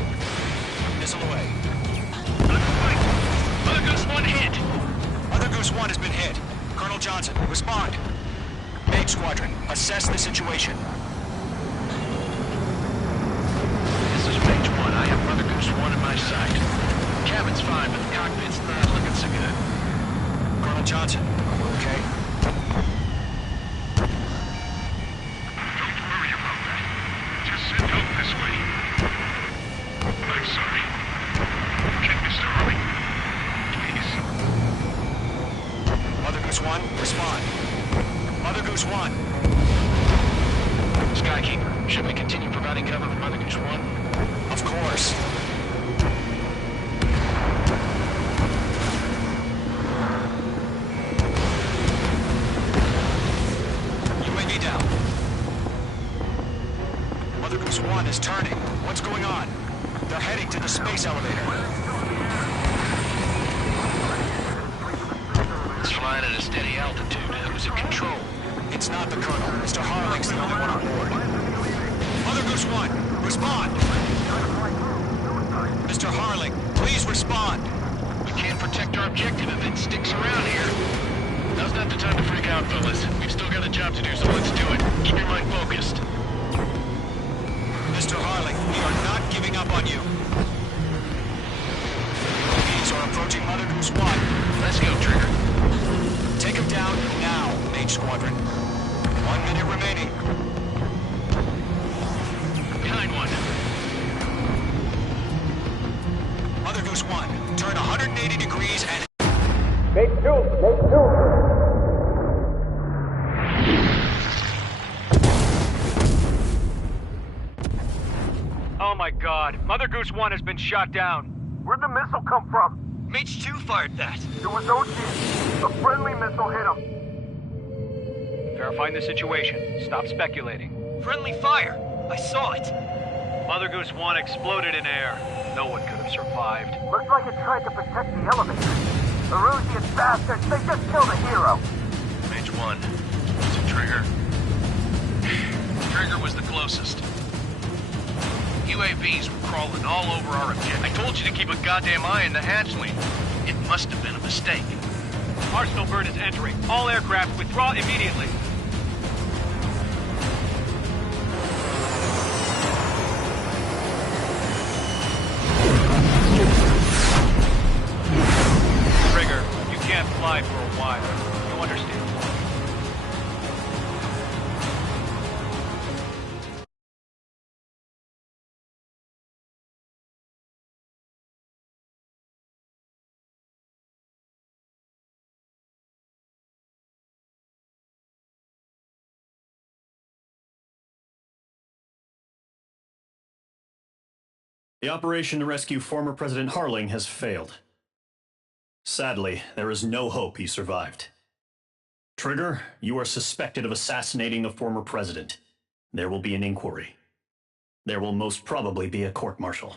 Missile away. Mother Goose 1 hit. Mother Goose 1 has been hit. Colonel Johnson, respond. Mage Squadron, assess the situation. This is Mage 1. I have Mother Goose 1 in my sight. Cabin's fine, but the cockpit's not looking so good. Colonel Johnson, okay? Don't worry about that. Just send help this way. I'm sorry. Get Mr. Harley. Please. Mother Goose 1, respond. Mother Goose 1. Skykeeper, should we continue providing cover for Mother Goose 1? Of course. UAV down. Mother Goose 1 is turning. What's going on? They're heading to the space elevator. It's flying at a steady altitude. Who's in control? It's not the Colonel. Mr. Harling's the only one on board. Mother Goose 1, respond! Mr. Harling, please respond! We can't protect our objective if it sticks around here. Now's not the time to freak out, fellas. We've still got a job to do, so let's do it. Keep your mind focused. Mr. Harling, we are not giving up on you. Enemies are approaching Mother Goose 1. Let's go, Trigger. Take him down now, Mage Squadron. 1 minute remaining. Behind one. Mother Goose 1, turn 180 degrees and... Make two. Oh my god, Mother Goose 1 has been shot down. Where'd the missile come from? Mage 2 fired that. It was Ocean. A friendly missile hit him. Verifying the situation. Stop speculating. Friendly fire. I saw it. Mother Goose 1 exploded in air. No one could have survived. Looks like it tried to protect the elevator. The Erusian bastards, they just killed a hero. Mage 1. Was it Trigger? Trigger was the closest. UAVs were crawling all over our objective. I told you to keep a goddamn eye on the hatchling. It must have been a mistake. Arsenal bird is entering. All aircraft withdraw immediately. Trigger, you can't fly for a while. You understand? The operation to rescue former President Harling has failed. Sadly, there is no hope he survived. Trigger, you are suspected of assassinating a former president. There will be an inquiry. There will most probably be a court-martial.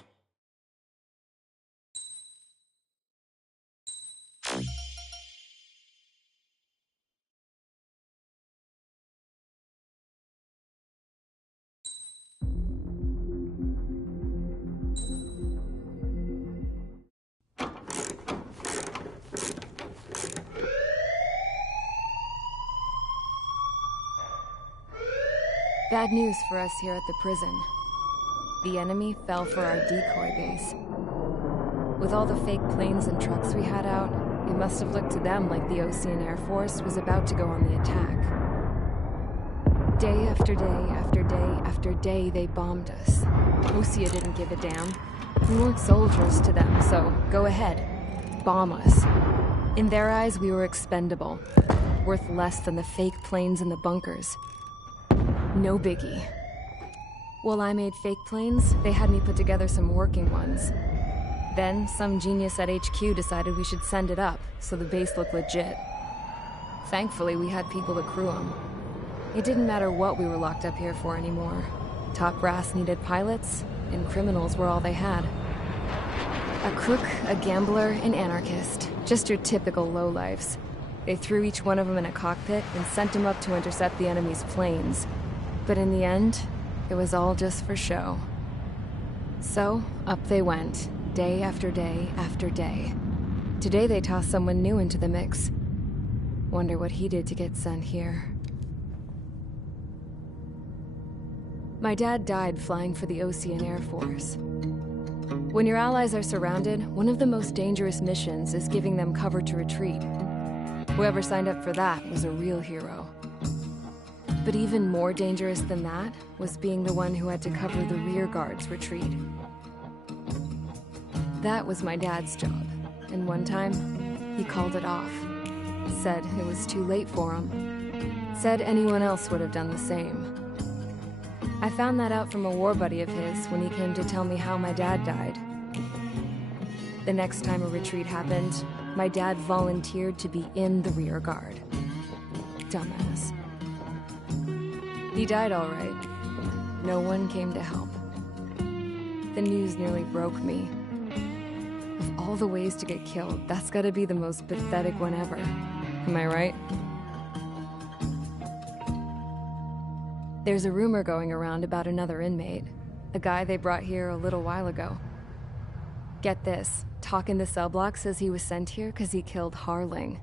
Bad news for us here at the prison. The enemy fell for our decoy base. With all the fake planes and trucks we had out, it must have looked to them like the Osean Air Force was about to go on the attack. Day after day after day after day, they bombed us. Osea didn't give a damn. We weren't soldiers to them, so go ahead. Bomb us. In their eyes, we were expendable. Worth less than the fake planes in the bunkers. No biggie. While I made fake planes, they had me put together some working ones. Then, some genius at HQ decided we should send it up, so the base looked legit. Thankfully, we had people to crew them. It didn't matter what we were locked up here for anymore. Top brass needed pilots, and criminals were all they had. A crook, a gambler, an anarchist. Just your typical lowlifes. They threw each one of them in a cockpit and sent them up to intercept the enemy's planes. But in the end, it was all just for show. So, up they went, day after day after day. Today they tossed someone new into the mix. Wonder what he did to get sent here. My dad died flying for the Osean Air Force. When your allies are surrounded, one of the most dangerous missions is giving them cover to retreat. Whoever signed up for that was a real hero. But even more dangerous than that was being the one who had to cover the rear guard's retreat. That was my dad's job, and one time, he called it off. Said it was too late for him. Said anyone else would have done the same. I found that out from a war buddy of his when he came to tell me how my dad died. The next time a retreat happened, my dad volunteered to be in the rear guard. Dumbass. He died all right. No one came to help. The news nearly broke me. Of all the ways to get killed, that's gotta be the most pathetic one ever. Am I right? There's a rumor going around about another inmate. A guy they brought here a little while ago. Get this, talk in the cell block says he was sent here because he killed Harling,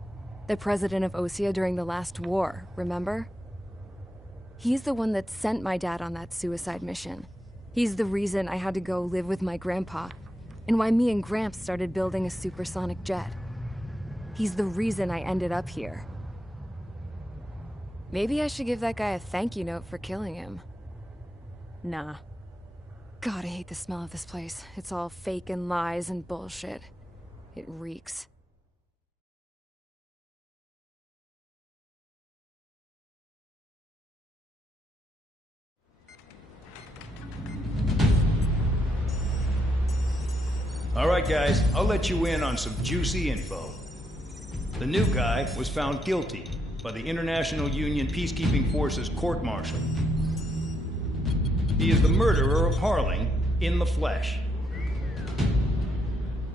the president of Osea during the last war, remember? He's the one that sent my dad on that suicide mission. He's the reason I had to go live with my grandpa, and why me and Gramps started building a supersonic jet. He's the reason I ended up here. Maybe I should give that guy a thank you note for killing him. Nah. God, I hate the smell of this place. It's all fake and lies and bullshit. It reeks. All right, guys, I'll let you in on some juicy info. The new guy was found guilty by the International Union Peacekeeping Forces court-martial. He is the murderer of Harling in the flesh.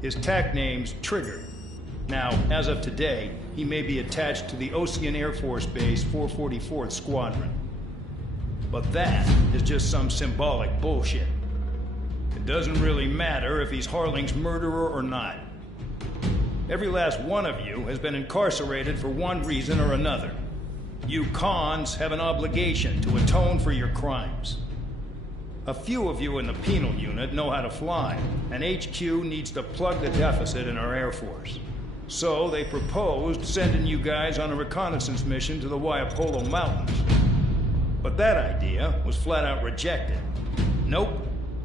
His TAC name's Trigger. Now, as of today, he may be attached to the Osean Air Force Base 444th Squadron. But that is just some symbolic bullshit. It doesn't really matter if he's Harling's murderer or not. Every last one of you has been incarcerated for one reason or another. You cons have an obligation to atone for your crimes. A few of you in the penal unit know how to fly, and HQ needs to plug the deficit in our Air Force. So they proposed sending you guys on a reconnaissance mission to the Waiapolo Mountains. But that idea was flat out rejected. Nope.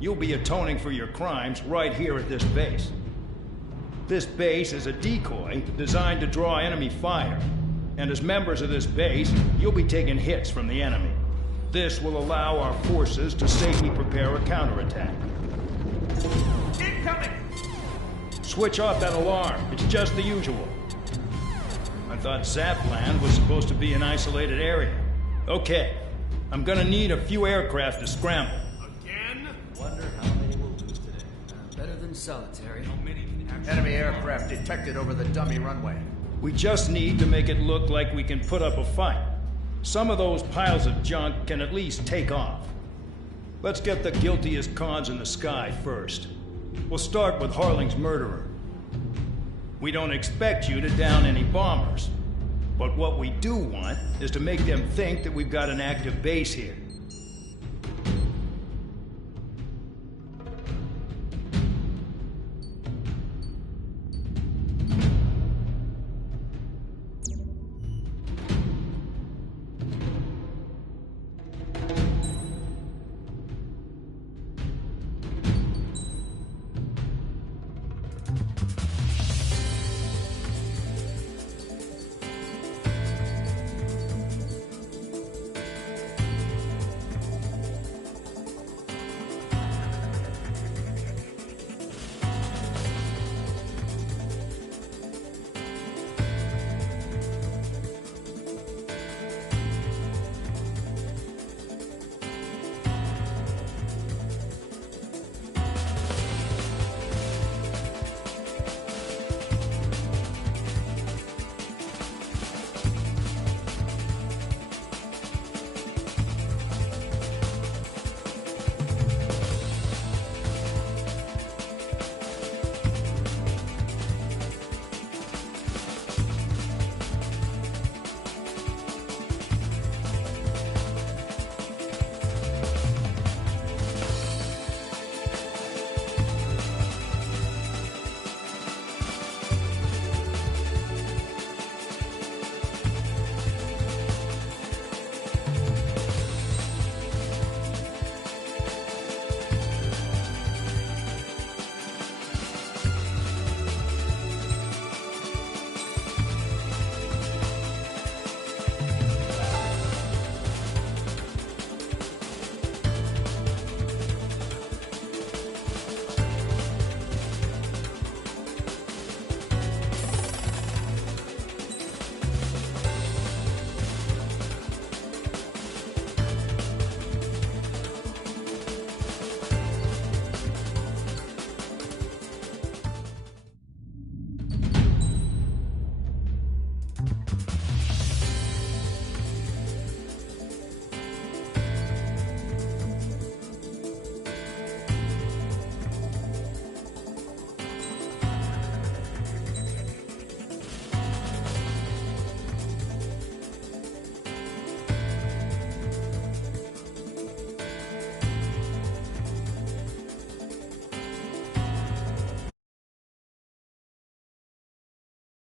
You'll be atoning for your crimes right here at this base. This base is a decoy designed to draw enemy fire. And as members of this base, you'll be taking hits from the enemy. This will allow our forces to safely prepare a counterattack. Incoming! Switch off that alarm. It's just the usual. I thought Zapland was supposed to be an isolated area. Okay. I'm gonna need a few aircraft to scramble. Wonder how many we'll lose today. Better than solitary. How many can actually... Enemy aircraft detected over the dummy runway. We just need to make it look like we can put up a fight. Some of those piles of junk can at least take off. Let's get the guiltiest cons in the sky first. We'll start with Harling's murderer. We don't expect you to down any bombers. But what we do want is to make them think that we've got an active base here.